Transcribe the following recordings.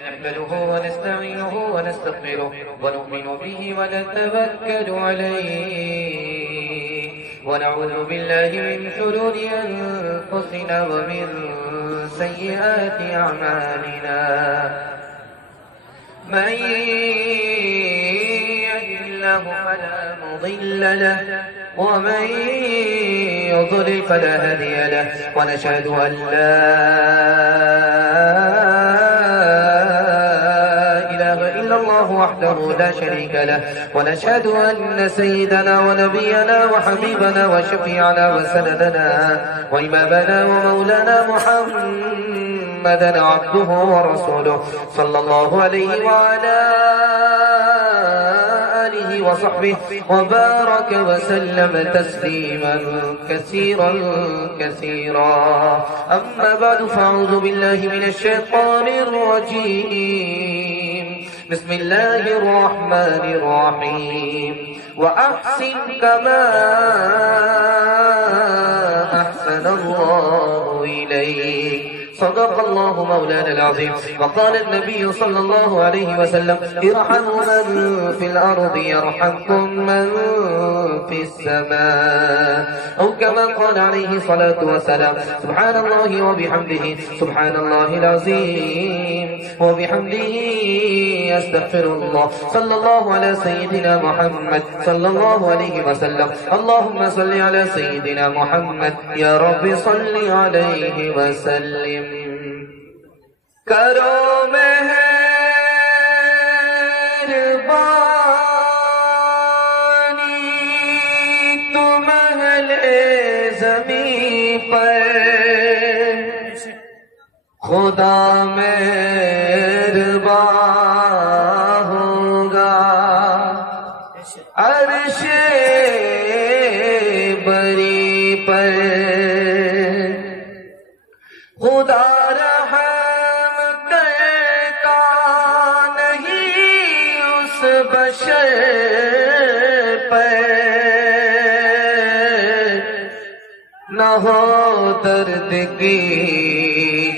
نحمده ونستعينه ونستغفره ونؤمن به ونتوكل عليه ونعوذ بالله من شرور أنفسنا ومن سيئات أعمالنا من يهده الله فلا مضل له ومن يضلل فلا هادي له ونشهد أن لا إله إلا الله وحده لا شريك له ونشهد أن سيدنا ونبينا وحبيبنا وشفيعنا وسندنا وإمامنا ومولانا محمدا عبده ورسوله صلى الله عليه وعلى آله وصحبه وبارك وسلم تسليما كثيرا كثيرا أما بعد فأعوذ بالله من الشيطان الرجيم بسم الله الرحمن الرحيم وأحسن كما أحسن الله إليك صدق الله مولانا العظيم وقال النبي صلى الله عليه وسلم ارحموا من في الأرض يرحمكم من في السماء أو كما قال عليه الصلاة والسلام سبحان الله وبحمده سبحان الله العظيم وبحمده أستغفر الله صلى الله على سيدنا محمد صلى الله عليه وسلم اللهم صل على سيدنا محمد يا رب صل عليه وسلم کرو مہربانی تم اہل زمین پر خدا مہربان ہوگا عرش بری پر خدا نہ ہو درد کی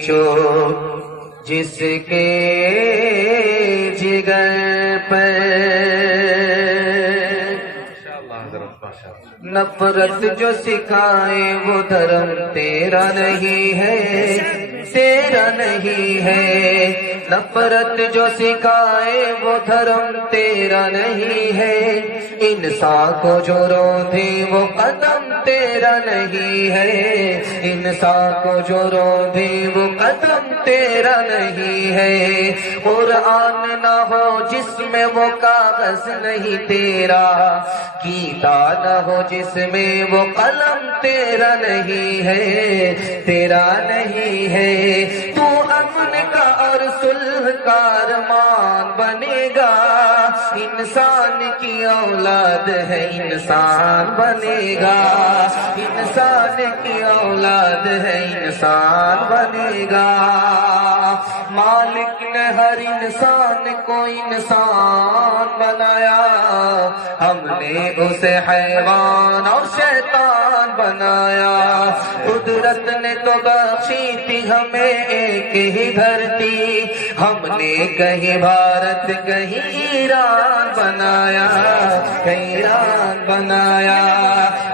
چوٹ جس کے جگر پر نفرت جو سکھائے وہ دھرم تیرا نہیں ہے تیرا نہیں ہے نفرت جو سکھائے وہ دھرم تیرا نہیں ہے انسان کو جو روندے وہ قدم تیرا نہیں ہے انسان کو جو روندے وہ قدم تیرا نہیں ہے قرآن نہ ہو جس میں وہ کاغذ نہیں تیرا گیتا نہ ہو جس میں وہ قلم تیرا نہیں ہے تیرا نہیں ہے تو امن کا اور صلح کا ارمان بنے گا انسان کی اولاد ہے انسان بنے گا انسان کی اولاد ہے انسان بنے گا مالک نے ہر انسان کو انسان بنایا ہم نے اسے حیوان اور شیطان بنایا قدرت نے تو بخشی تھی ہمیں ایک ہی دھرتی ہم نے کہیں بھارت کہیں ایران بنایا کہیں ایران بنایا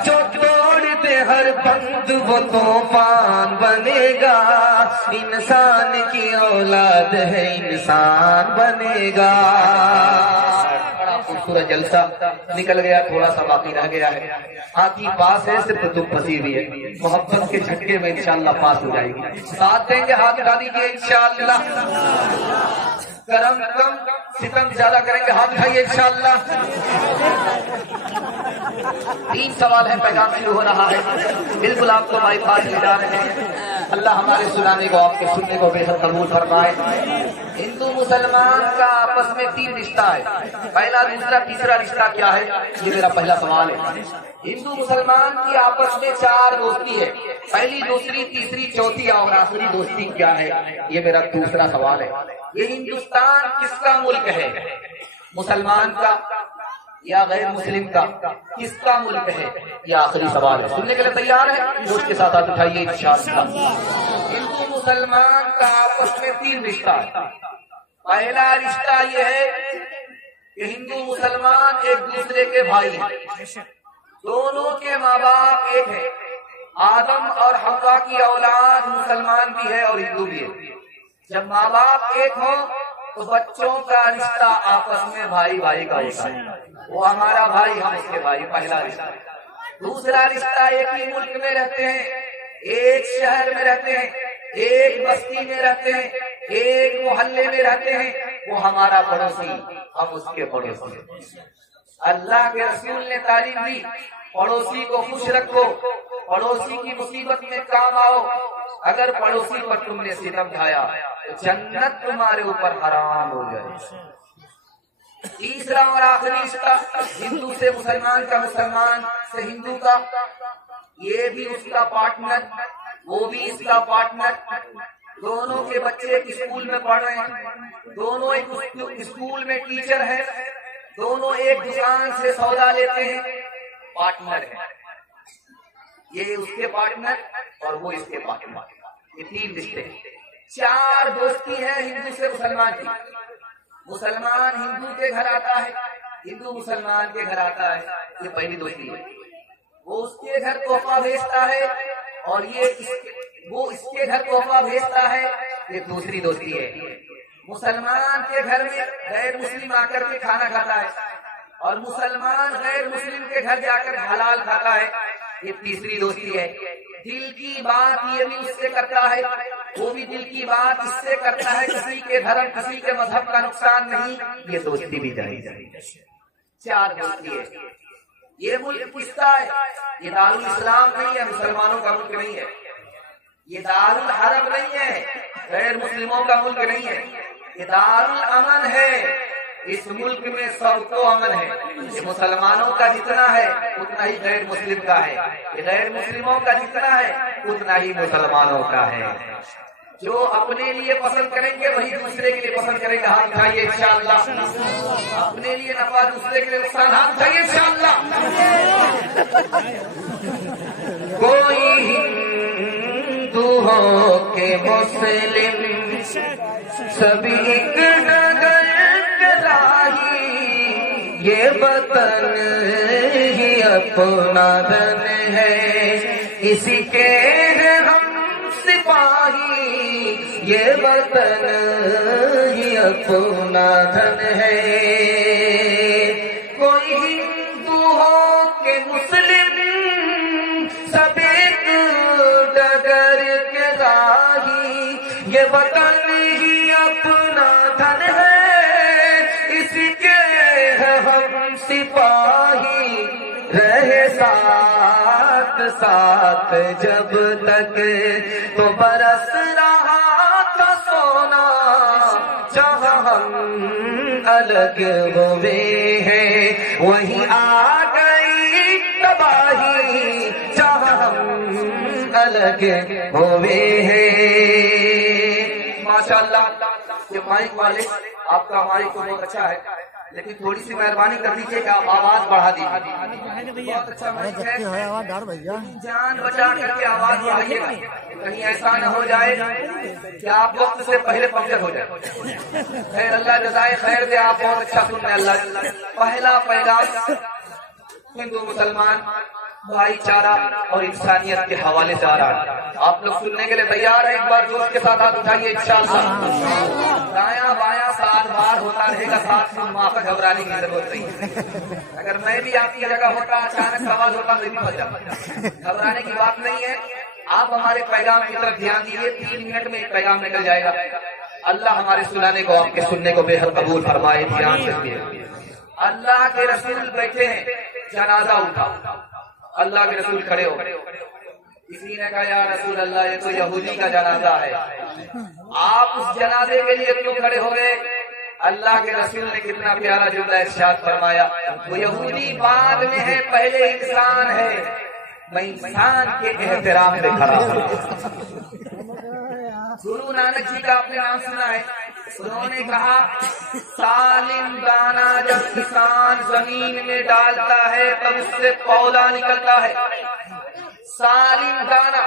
جو توڑ دے ہر بند وہ طوفان بنے گا انسان کی اولاد ہے انسان بنے گا بڑا خوبصورت جلسہ نکل گیا تھوڑا سا باقی رہ گیا ہے ہاتھی پاس ہے صرف تم پھنسی ہوئی ہے محبت کے جھٹکے میں انشاءاللہ پاس ہو جائے گی ساتھ دیں گے ہاتھ اٹھا دیجیے انشاءاللہ کرم کم ستم زیادہ کریں گے ہاتھ اٹھائیے انشاءاللہ 3 سوال ہے پیغام شروع ہو رہا ہے بالکل آپ کو بائی پاس لے جا رہے ہیں اللہ ہمارے سنانے کو آپ کے سننے کو بے حد قبول فرمائے ہندو مسلمان کا آپس میں 3 رشتہ ہے پہلا دوسرا تیسرا رشتہ کیا ہے یہ میرا پہلا سوال ہے ہندو مسلمان کی آپس میں 4 دوستی ہے پہلی دوسری تیسری چوتھی اور آخری دوستی کیا ہے یہ میرا دوسرا سوال ہے یہ ہندوستان کس کا ملک ہے مسلمان کا یا غیر مسلم کا کس کا ملک ہے یہ آخری سوال ہے سننے کے لیے تیار ہے جوش کے ساتھ ہاتھ اٹھائیے انشاءاللہ ہندو مسلمان کا آپس میں 3 رشتہ ہے پہلا رشتہ یہ ہے کہ ہندو مسلمان ایک دوسرے کے بھائی ہیں، دونوں کے ماں باپ ایک ہیں، آدم اور حوا کی اولاد مسلمان بھی ہے اور ہندو بھی ہے۔ جب ماں باپ ایک ہوں تو بچوں کا رشتہ آپس میں بھائی بھائی کا ہوتا ہے، وہ ہمارا بھائی ہم اس کے بھائی، پہلا رشتہ۔ دوسرا رشتہ ایک ہی ملک میں رہتے ہیں، ایک شہر میں رہتے ہیں، ایک بستی میں رہتے ہیں، ایک محلے میں رہتے ہیں، وہ ہمارا پڑوسی ہم اس کے پڑوسی۔ اللہ کے رسول نے تعلیم دی پڑوسی کو خوش رکھو، پڑوسی کی مصیبت میں کام آؤ، اگر پڑوسی پر تم نے ستم ڈھایا تو جنت تمہارے اوپر حرام ہو جائے۔ تیسرا اور آخری رشتہ ہندو سے مسلمان کا، مسلمان سے ہندو کا، یہ بھی اس کا پارٹنر وہ بھی اس کا پارٹنر، دونوں کے بچے ایک اسکول میں پڑھ رہے ہیں، دونوں ایک اسکول میں ٹیچر ہیں، دونوں ایک دکان سے سودا لیتے ہیں، پارٹنر ہے، یہ اس کے پارٹنر اور وہ اس کے پارٹنر، یہ تین رشتے ہیں۔ چار دوستی ہے ہندو سے مسلمان کی، مسلمان ہندو کے گھر آتا ہے، ہندو مسلمان کے گھر آتا ہے، یہ پہلی دوستی ہے، وہ اس کے گھر تحفہ بھیجتا ہے اور وہ اس کے گھر تحفہ بھیجتا ہے، یہ دوسری دوستی ہے۔ مسلمان کے گھر میں غیر مسلم آ کر کے کھانا کھاتا ہے اور مسلمان غیر مسلم کے گھر جا کر حلال کھاتا ہے، یہ تیسری دوستی ہے۔ دل کی بات یہ بھی اس سے کرتا ہے، وہ بھی دل کی بات اس سے کرتا ہے، کسی کے دھرم کسی کے مذہب کا نقصان نہیں، یہ دوستی بھی جائز ہے۔ چار دوستی ہے۔ یہ ملک کس کا ہے؟ یہ دارالاسلام نہیں ہے، مسلمانوں کا ملک نہیں ہے، یہ دارالحرب نہیں ہے، غیر مسلموں کا ملک نہیں ہے، یہ دارالامن ہے، اس ملک میں سب کو امن ہے، یہ مسلمانوں کا جتنا ہے اتنا ہی غیر مسلم کا ہے، یہ غیر مسلموں کا جتنا ہے اتنا ہی مسلمانوں کا ہے۔ جو اپنے لیے پسند کریں گے وہی دوسرے کے لیے پسند کریں گے، ہاتھ اٹھائیے انشاءاللہ۔ اپنے لیے نفع دوسرے کے لیے نقصان، ہاتھ اٹھائیے انشاءاللہ۔ کوئی ہندو ہو کہ مسلم سبھی ایک ڈگر کے راہی، یہ وطن ہی اپنا دن ہے، اسی کے ہم سپاہی، یہ وطن ہی اپنا دھن ہے۔ کوئی ہندو ہو کہ مسلم سب ایک ڈگر کے راہی، یہ وطن ہی اپنا دھن ہے، اسی کے ہم سپاہی، رہے ساتھ ساتھ جب تک تو برس رہا تھا سونا، جہاں ہم الگ ہوئے ہیں وہیں آ گئی تباہی، جہاں ہم الگ ہوئے ہیں۔ ماشاءاللہ یہ مائک والے آپ کا مائک تو بہت اچھا ہے، لیکن تھوڑی سی مہربانی کر دیجیے کہ آپ آواز بڑھا دیجیے، بہت اچھا مائک ہے، جان بچا کر کے آواز بڑھائیے گا، کہیں ایسا نہ ہو جائے کہ آپ وقت سے پہلے پنکچر ہو جائے۔ خیر اللہ جزائے خیر دے، آپ بہت اچھا سن رہے ہیں۔ اللہ پہلا پیغام ہندو مسلمان بھائی چارہ اور انسانیت کے حوالے سے آ رہا ہے، آپ لوگ سننے کے لیے تیار ہیں؟ ایک بار جوش کے ساتھ ہاتھ اٹھائیے انشاءاللہ۔ دایاں بایاں 7 بار ہوتا رہے گا، 7 دن وہاں پر گھبرانے کی ضرورت نہیں ہے۔ اگر میں بھی آپ کی جگہ ہوتا، اچانک آواز ہوتا میں بھی پھنس جاتا، گھبرانے کی بات نہیں ہے۔ آپ ہمارے پیغام کی طرف دھیان دیجیے، 3 منٹ میں ایک پیغام نکل جائے گا۔ اللہ ہمارے سنانے کو آپ کے سننے کو بے حد قبول فرمائے۔ دھیان رکھیے، اللہ کے رسول بیٹھے ہیں، جنازہ اٹھا، اللہ کے رسول کھڑے ہو، کسی نے کہا یا رسول اللہ یہ تو یہودی کا جنازہ ہے، آپ اس جنازے کے لیے کیوں کھڑے ہو گئے؟ اللہ کے رسول نے کتنا پیارا جملہ ارشاد فرمایا، وہ یہودی بعد میں ہے، پہلے انسان ہے، میں انسان کے احترام میں کھڑا ہوں۔ گرو نانک جی کا آپ نے نام سنا ہے، انہوں نے کہا سالم دانا جب کسان زمین میں ڈالتا ہے تب اس سے پودا نکلتا ہے۔ سالم دانا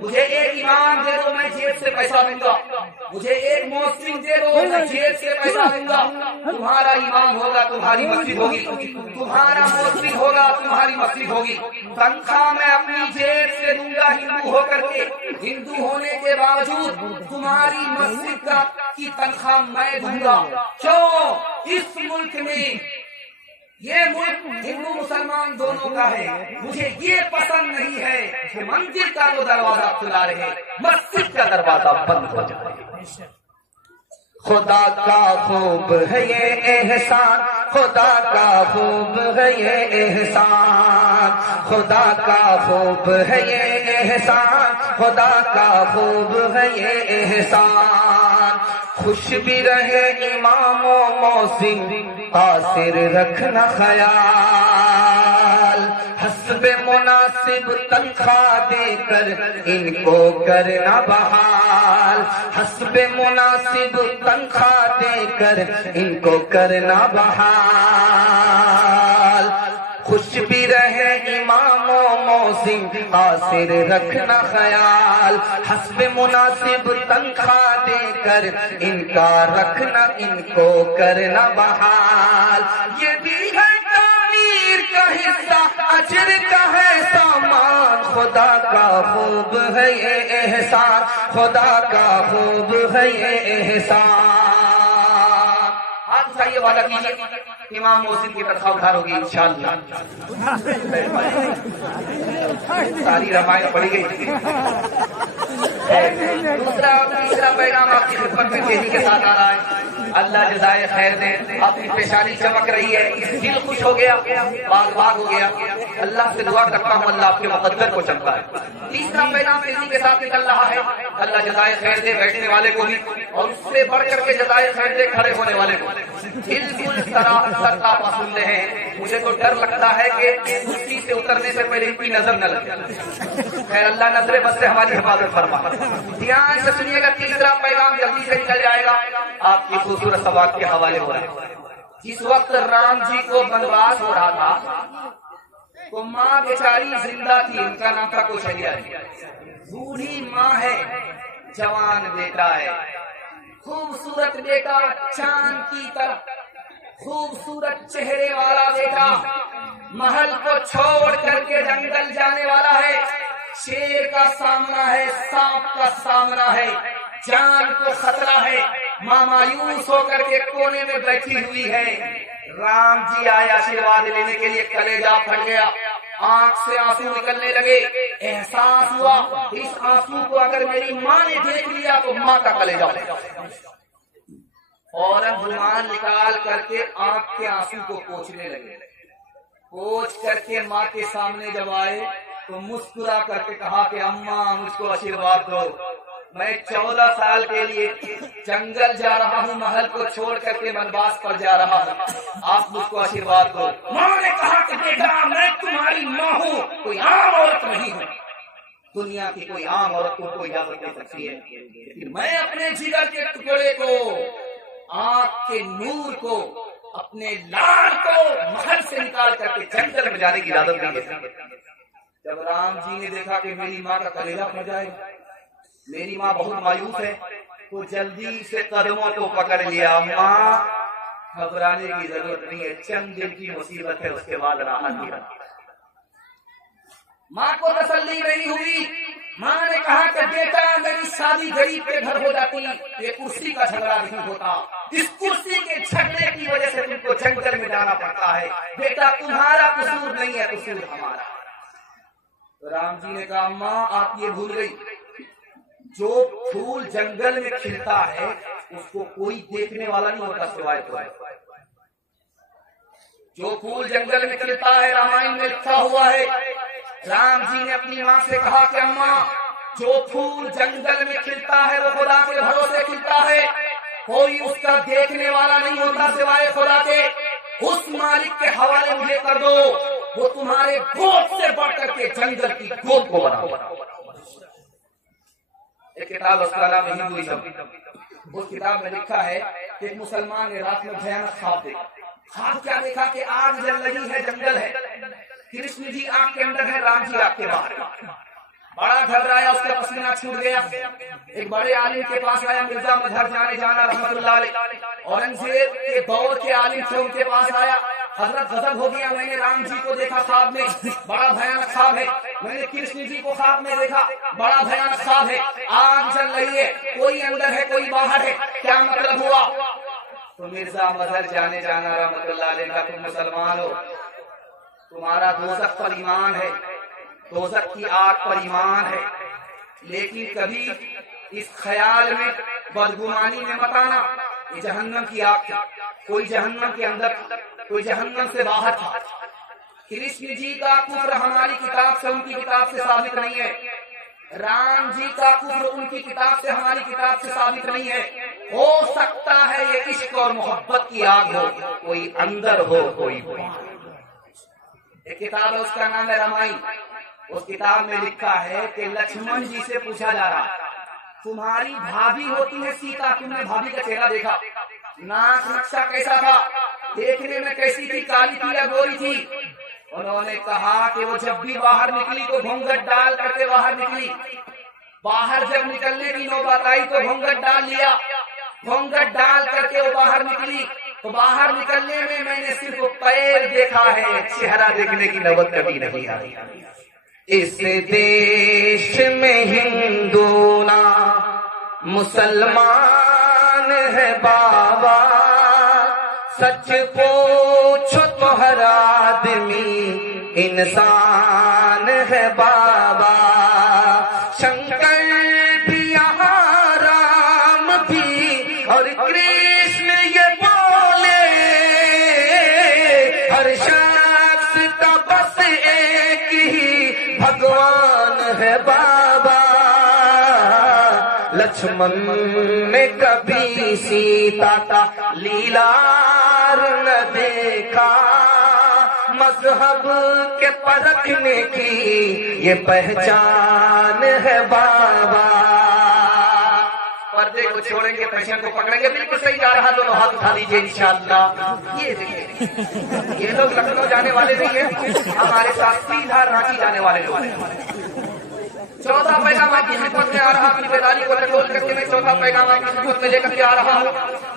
مجھے ایک امام دے دو میں جیب سے پیسہ دوں گا، مجھے ایک مؤذن دے دو میں جیب سے پیسہ دوں گا۔ تمہارا امام ہوگا تمہاری مسجد ہوگی، تمہارا مؤذن ہوگا تمہاری مسجد ہوگی، تنخواہ میں اپنی جیب سے دوں گا ہندو ہو کر کے، ہندو ہونے کے باوجود تمہاری مسجد کی تنخواہ میں دوں گا۔ کیوں؟ اس ملک میں یہ ملک ہندو مسلمان دونوں کا ہے، مجھے یہ پسند نہیں ہے کہ مندر کا وہ دروازہ کھلا رہے، مسجد کا دروازہ بند ہو جائے۔ خدا کا خوب ہے یہ احسان، خدا کا خوب ہے یہ احسان، خدا کا خوب ہے یہ احسان، خدا کا خوب ہے یہ احسان۔ خوش بھی رہے امام و موسم، قاصر رکھنا خیال، حسب مناسب تنخواہ دے کر ان کو کرنا بحال، حسب مناسب تنخواہ دے کر ان کو کرنا بحال۔ خوش بھی رہے امام و موسم، قاصر رکھنا خیال، حسب مناسب تنخواہ دے کر ان کا رکھنا ان کو کرنا بحال۔ یہ بھی ہے تعمیر کا حصہ، اجر کا ہے سامان، خدا کا خوب ہے یہ احسان، خدا کا خوب ہے یہ احسان۔ آپ یہ وعدہ کیجیے امام محسن کی تنخواہ ادھار ہوگی انشاءاللہ۔ ساری رمائن پڑی گئی۔ تیسرا پیغام آپ کی خدمت میں تیزی کے ساتھ آ رہا ہے۔ اللہ جزائے خیر دے، اپنی پیشانی چمک رہی ہے، دل خوش ہو گیا، باغ باغ ہو گیا۔ اللہ سے دعا کرتا ہوں اللہ آپ کے مقدر کو چمکا ہے۔ تیسرا پیغام تیزی کے ساتھ نکل رہا ہے، اللہ جزائے خیر دے بیٹھنے والے کو بھی، اور اس سے بڑھ کر کے جزائے خیر دے کھڑے ہونے والے کو۔ بالکل سرتا پسند ہیں، مجھے تو ڈر لگتا ہے کہ کرسی سے اترنے سے پہلے ان کی نظر نہ لگے۔ خیر اللہ نظر بس سے ہماری حفاظت فرما۔ دھیان سے سنیے گا، تیسرا پیغام جلدی سے نکل جائے گا، آپ کی خوبصورت سوال کے حوالے ہو رہا ہے۔ جس وقت رام جی کو بنواس ہو رہا تھا تو ماں بیچاری زندہ تھی، ان کا نام تھا کوشلیا جی۔ بوڑھی ماں ہے، جوان بیٹا ہے، خوبصورت بیٹا، چاند کی طرح خوبصورت چہرے والا بیٹا، محل کو چھوڑ کر کے جنگل جانے والا ہے، شیر کا سامنا ہے، سانپ کا سامنا ہے، جان کو خطرہ ہے، ماں مایوس ہو کر کے کونے میں بیٹھی ہوئی ہے۔ رام جی آئے آشیرواد لینے کے لیے، کلیجہ پھٹ گیا، آنکھ سے آنسو نکلنے لگے، احساس ہوا اس آنسو کو اگر میری ماں نے دیکھ لیا تو ماں کا کلیجہ پھٹ گیا۔ فوراً رومال نکال کر کے آنکھ کے آنسو کو پوچھنے لگے، پوچھ کر کے ماں کے سامنے جب آئے تو مسکرا کر کے کہا کہ اماں مجھ کو آشیرواد دو، میں 14 سال کے لیے جنگل جا رہا ہوں، محل کو چھوڑ کر کے بنواس پر جا رہا ہوں، آپ مجھ کو آشیرواد دو۔ ماں نے کہا کہ بیٹا میں تمہاری ماں ہوں، کوئی عام عورت نہیں ہوں، دنیا کی کوئی عام عورت کو کوئی اجازت نہیں سکتی ہے، لیکن میں اپنے جگر کے ٹکڑے کو، آنکھ کے نور کو، اپنے لال کو محل سے نکال کر کے جنگل میں جانے کی اجازت نہیں ہے۔ جب رام جی نے دیکھا کہ میری ماں کا کلیجہ پھٹ جائے، میری ماں بہت مایوس ہے، تو جلدی سے قدموں کو پکڑ لیا، ماں گھبرانے کی ضرورت نہیں ہے، چند دن کی مصیبت ہے، اس کے بعد راحت ہی رہتی ہے۔ ماں کو تسلی نہیں ہوئی، ماں نے کہا کہ بیٹا میری شادی غریب کے گھر ہو جاتی، یہ کرسی کا جھگڑا نہیں ہوتا، اس کرسی کے جھگڑے کی وجہ سے تم کو جنگل میں جانا پڑتا ہے، بیٹا تمہارا قصور نہیں ہے، قصور ہمارا۔ تو رام جی نے کہا ماں آپ یہ بھول گئی، جو پھول جنگل میں کھلتا ہے اس کو کوئی دیکھنے والا نہیں ہوتا سوائے تمہارے۔ جو پھول جنگل میں کھلتا ہے رامائن میں لکھا ہوا ہے، رام جی نے اپنی ماں سے کہا کہ اماں جو پھول جنگل میں کھلتا ہے وہ خدا کے بھروسے کھلتا ہے، کوئی اس کا دیکھنے والا نہیں ہوتا سوائے خدا کے، اس مالک کے حوالے مجھے کر دو، وہ تمہارے گود سے بڑھ کر کے جنگل کی گود کو بنا۔ ایک کتاب اس کا نام ہندوازم، اس کتاب میں لکھا ہے کہ ایک مسلمان نے رات میں بھیانک خواب دیکھا۔ خواب کیا دیکھا کہ آگ جل رہی ہے، جنگل ہے، کرشن جی آگ کے اندر ہے، رام جی آگ کے باہر۔ بڑا گھبرایا، اس کا پسینہ چھوٹ گیا. ایک بڑے عالم کے پاس آیا، مرزا مظہر جانا رحمت اللہ علیہ. اورنگزیب کے دور کے عالم تھے، ان کے پاس آیا. حضرت غضب ہو گیا، میں نے رام جی کو دیکھا خواب میں، بڑا بھیانک خواب ہے. میں نے کرشن جی کو خواب میں دیکھا، بڑا بھیانک خواب ہے. آگ جل رہی ہے، کوئی اندر ہے کوئی باہر ہے، کیا مطلب ہوا؟ تو مرزا مظہر جانا رحمت اللہ علیہ کا، تم مسلمان ہو، تمہارا دوزخ پر ایمان ہے، دوزخ کی آگ پر ایمان ہے، لیکن کبھی اس خیال میں بدگمانی میں مت آنا یہ جہنم کی آگ تھی. کوئی جہنم کے اندر، کوئی جہنم سے باہر تھا. کرشن جی کا کفر ہماری کتاب سے، ان کی کتاب سے ثابت نہیں ہے. رام جی کا کفر ان کی کتاب سے، ہماری کتاب سے ثابت نہیں ہے. ہو سکتا ہے یہ عشق اور محبت کی آگ ہو، کوئی اندر ہو کوئی باہر. ایک کتاب ہے، اس کا نام ہے رامائن. اس کتاب میں لکھا ہے کہ لکشمن جی سے پوچھا جا رہا، تمہاری بھابھی ہوتی ہے سیتا، تم نے بھابھی کا چہرہ دیکھا؟ ناک نقشہ کیسا تھا؟ دیکھنے میں کیسی تھی؟ کالی تھی یا گوری تھی؟ انہوں نے کہا کہ وہ جب بھی باہر نکلی تو گھونگھٹ ڈال کر کے باہر نکلی. باہر جب نکلنے کی نوبت آئی تو گھونگھٹ ڈال لیا. گھونگھٹ ڈال کر کے وہ باہر نکلی تو باہر نکلنے میں میں نے صرف پیر دیکھا ہے، چہرہ دیکھنے کی نوبت کبھی نہیں آئی. اس دیش میں ہندو نہ مسلمان ہے بابا، سچ پوچھو تو ہر آدمی انسان ہے بابا. شنکر بھی یہاں، رام بھی اور کرشن یہ بولے، ہر شخص کا بس ایک ہی بھگوان ہے بابا. لکشمن نے کبھی سیتا کا لیلار نہ دیکھا، مذہب کے پرکھنے کی یہ پہچان ہے بابا. پردے کو چھوڑیں گے، پیشن کو پکڑیں گے. بالکل صحیح جا رہا، دونوں ہاتھ اٹھا دیجیے انشاءاللہ. یہ لوگ لکھنؤ جانے والے نہیں ہیں، ہمارے ساتھ سیدھا رانچی جانے والے لوگ ہیں. چوتھا پیغام آپ کی خدمت میں آ رہا، اپنی بیداری کو کنٹرول کر کے میں چوتھا پیغام آپ کی خدمت میں لے کر کے آ رہا ہوں.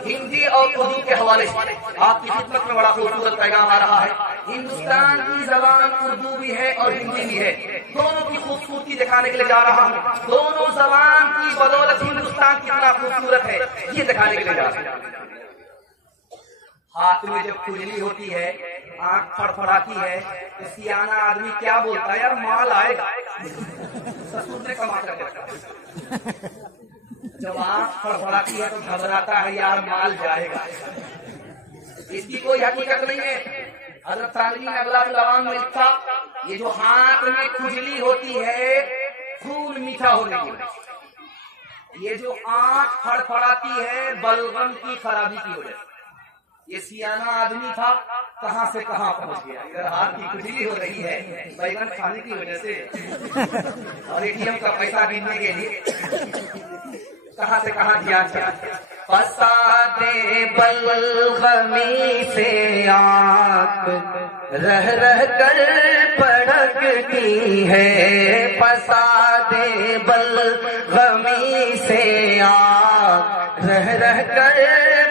ہندی اور اردو کے حوالے سے آپ کی خدمت میں بڑا خوبصورت پیغام آ رہا ہے. ہندوستان کی زبان اردو بھی ہے اور ہندی بھی ہے، دونوں کی خوبصورتی دکھانے کے لیے جا رہا ہوں. دونوں زبان کی بدولت ہندوستان کتنا خوبصورت ہے یہ دکھانے کے لیے جا رہا ہوں. ہاتھ میں جب کھجلی ہوتی ہے، آنکھ پھڑپھڑاتی ہے تو سیانا آدمی کیا بولتا ہے؟ یار مال آئے گا، سسر نے کما کر کے رکھا. جب آنکھ پھڑپھڑاتی ہے تو گھبراتا ہے، یار مال جائے گا. اس کی کوئی حقیقت نہیں ہے. حضرت تانوی نے اغلاق العوام میں لکھا، یہ جو ہاتھ میں کھجلی ہوتی ہے خون میٹھا ہونے کی وجہ سے، یہ جو آنکھ پھڑپھڑاتی ہے بلغم کی خرابی کی وجہ سے. یہ سیانا آدمی تھا، کہاں سے کہاں پہنچ گیا. اگر ہاتھ کی کھجلی ہو رہی ہے بیگن کھانے کی وجہ سے اور اے ٹی ایم کا پیسہ گننے کے لیے، کہاں سے کہاں دھیان کیا. فساد بلغمی سے آنکھ رہ رہ کر پڑکتی ہے. فساد بلغمی سے آنکھ رہ رہ کر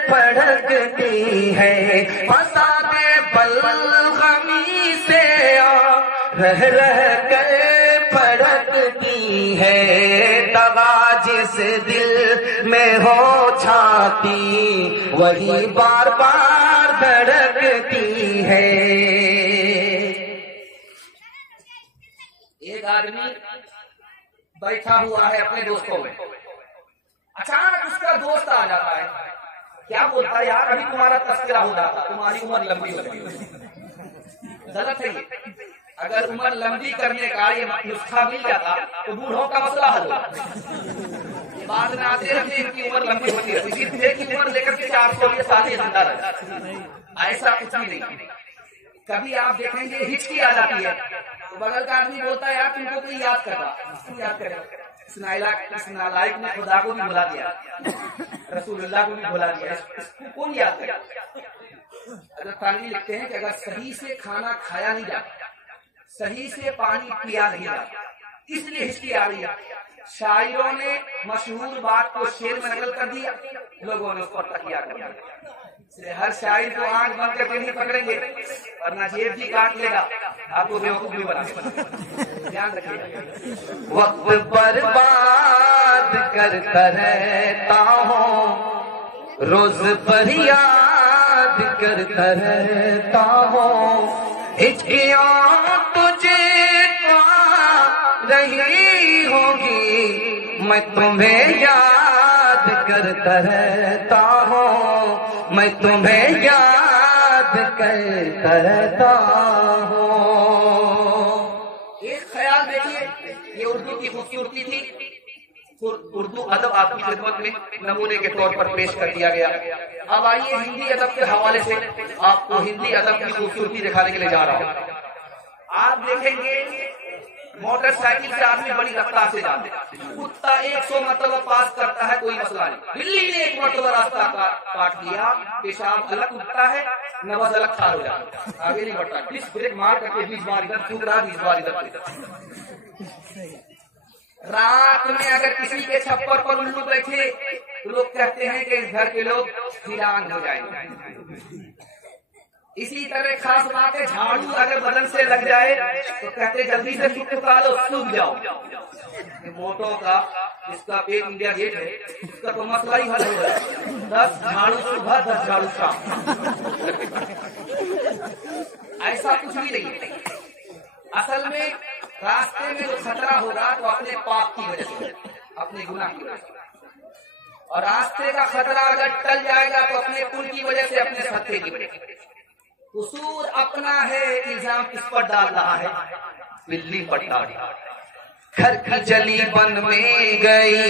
پڑکتی ہے. فساد بلغمی سے آنکھ رہ رہ کر پڑکتی ہے. دغا جس دل میں ہو چھاتی وہی بار بار دھڑکتی ہے. ایک آدمی بیٹھا ہوا ہے اپنے دوستوں میں، اچانک اس کا دوست آ جاتا ہے. کیا بولتا ہے؟ یار ابھی تمہارا تذکرہ ہو جاتا، تمہاری عمر لمبی ہو جائے گی. غلط ہے یہ. اگر عمر لمبی کرنے کا یہ نسخہ مل جاتا تو بوڑھوں کا مسئلہ حل ہوتا. یہ بات میں آتے رہتے ان کی عمر لمبی ہوتی ہے، کسی کی عمر لے کر کے 400 سال زندہ رہتا. ایسا کچھ بھی نہیں. کبھی آپ دیکھیں گے ہچکی آ جاتی ہے تو بغل کا آدمی بولتا ہے یار تم کو کوئی یاد کر رہا، یاد کرے. اس نالائق نے خدا کو بھی بھلا دیا، رسول اللہ کو بھی بھلا دیا، اس کو کون یاد کرے. حضرت تانوی لکھتے ہیں کہ اگر صحیح سے کھانا کھایا نہیں جاتا، صحیح سے پانی پیا نہیں جاتا، اس لیے ہسٹری آ رہی ہے. شاعروں نے مشہور بات کو شعر میں نقل کر دیا, لوگوں نے اس پر تکیہ کر دیا. ہر شاعر کو آنکھ بند کر کے نہیں پکڑیں گے ورنہ جیب بھی کاٹ لے گا, آپ کو بیوقوف بھی بنا دے. دھیان رکھیے, وقت برباد کرتا رہتا ہوں, روز پر یاد کرتا رہتا ہوں, ہچکیاں تجھے رہی ہوگی, میں تمہیں یاد کرتا رہتا ہوں, میں تمہیں یاد کرتا رہتا ہوں. ایک خیال دیکھیے, یہ اردو کی خوبصورتی تھی. اردو ادب آپ کی خدمت میں نمونے کے طور پر پیش کر دیا گیا. اب آئیے ہندی ادب کے حوالے سے آپ کو ہندی ادب کی خوبصورتی دکھانے کے لیے جا رہا ہوں. آپ دیکھیں گے موٹر سائیکل سے آدمی بڑی رفتار سے جاتے ہیں, کتا 100 مرتبہ پاس کرتا ہے, کوئی مسئلہ نہیں. بلی نے 1 مرتبہ راستہ کاٹ دیا, پیشاب الگ اٹھتا ہے, نواز الگ کھار ہو جاتا ہے, آگے نہیں بڑھتا. ڈسک بریک مار کر کے 20 بار ادھر چھوٹ رہا, 20 بار ادھر. رات میں اگر کسی کے چھپر پر الو بیٹھے تو لوگ کہتے ہیں کہ اس گھر کے لوگ ویران ہو جائیں گے. اسی طرح خاص بات ہے, جھاڑو اگر بدن سے لگ جائے تو کہتے جلدی سے سکھا لو, سوکھ جاؤ. موٹو کا جس کا پیٹ انڈیا گیٹ ہے اس کا تو مسئلہ ہی حل ہو جائے. 10 جھاڑو صبح 10 جھاڑو شام. ایسا کچھ بھی نہیں ہے. اصل میں راستے میں جو خطرہ ہوگا تو اپنے پاپ کی وجہ سے, اپنے گناہ کی وجہ سے. اور راستے کا خطرہ اگر ٹل جائے گا تو اپنے پل کی وجہ سے, اپنے صدقے کی وجہ سے. قصور اپنا ہے, الزام کس پر ڈال رہا ہے؟ بلی پر ڈال رہا ہے. گھر کی جلی بن میں گئی,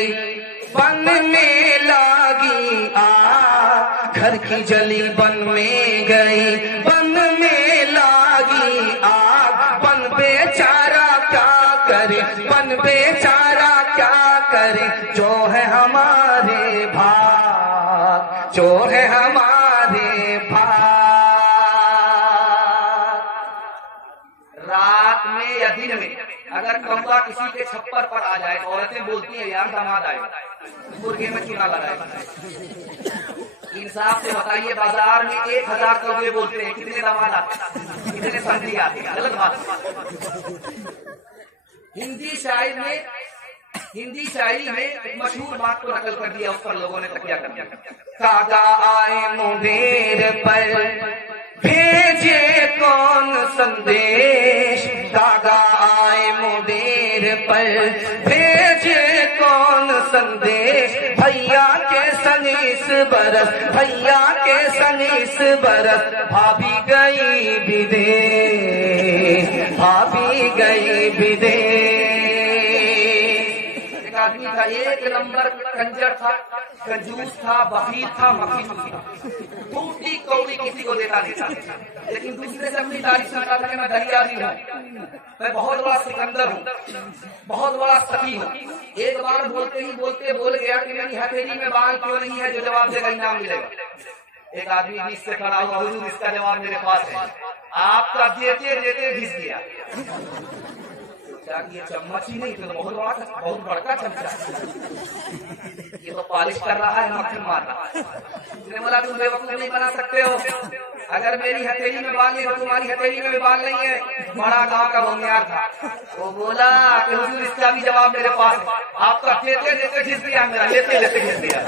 بن میں لاگی آگ, گھر کی جلی بن میں گئی, بن میں لاگی آگ. بن بیچارہ کیا کرے, بن بیچارہ کیا کرے, جو ہے ہمارے بھاگ, جو ہے ہمارے بھاگ. رات میں یا دن میں اگر کمبا کسی کے چھپر پر آ جائے, عورتیں بولتی ہیں یار داماد آئے, مرغے میں چونا لگائے. انصاف سے بتائیے, بازار میں 1000 کوے بولتے ہیں, کتنے داماد آتے ہیں, کتنے سنگری آتے ہیں؟ غلط بات. ہندی شاعری میں ایک مشہور بات کو نقل کر دیا, اس پر لوگوں نے تکیہ کر دیا. کاغا آئے منیر پر بھیجے کون سندیش, کاغا آئے منیر پر بھیجے کون سندیش, بھیا کے سنگ اس برس, بھیا کے سنگ اس برس, بھابھی گئی بدیش, بھابھی گئی بدیش. ایک آدمی تھا, 1 نمبر کنجر تھا, کنجوس تھا, بخیل تھا, مکھی تھا, ٹوٹی کوڑی کسی کو دیتا نہیں تھا. لیکن دوسرے سے اپنی تعریف سنتا تھا کہ میں دریادی ہوں, میں بہت بڑا سکندر ہوں, بہت بڑا سخی ہوں. ایک بار بولتے ہی بولتے بول گیا کہ میری ہتھیلی میں بال کیوں نہیں ہے, جو جواب دے گا انعام ملے گا. ایک آدمی بیچ سے کھڑا ہوا, حضور اس کا جواب میرے پاس ہے. آپ کا دیتے دیتے گھس گیا. یہ چمچ ہی نہیں, تو بہت بڑا چمچا, یہ تو پالش کر رہا ہے, مکھن مار رہا ہے. نے بولا تم بے وقوف نہیں بنا سکتے ہو, اگر میری ہتھیلی میں بال نہیں تو تمہاری ہتھیلی میں بھی بال نہیں ہے. بڑا گاؤں کا بھومیار تھا, وہ بولا کہ حضور اس کا بھی جواب میرے پاس ہے. آپ کا دیتے دیتے گھس دیا, میرا لیتے لیتے گھس دیا.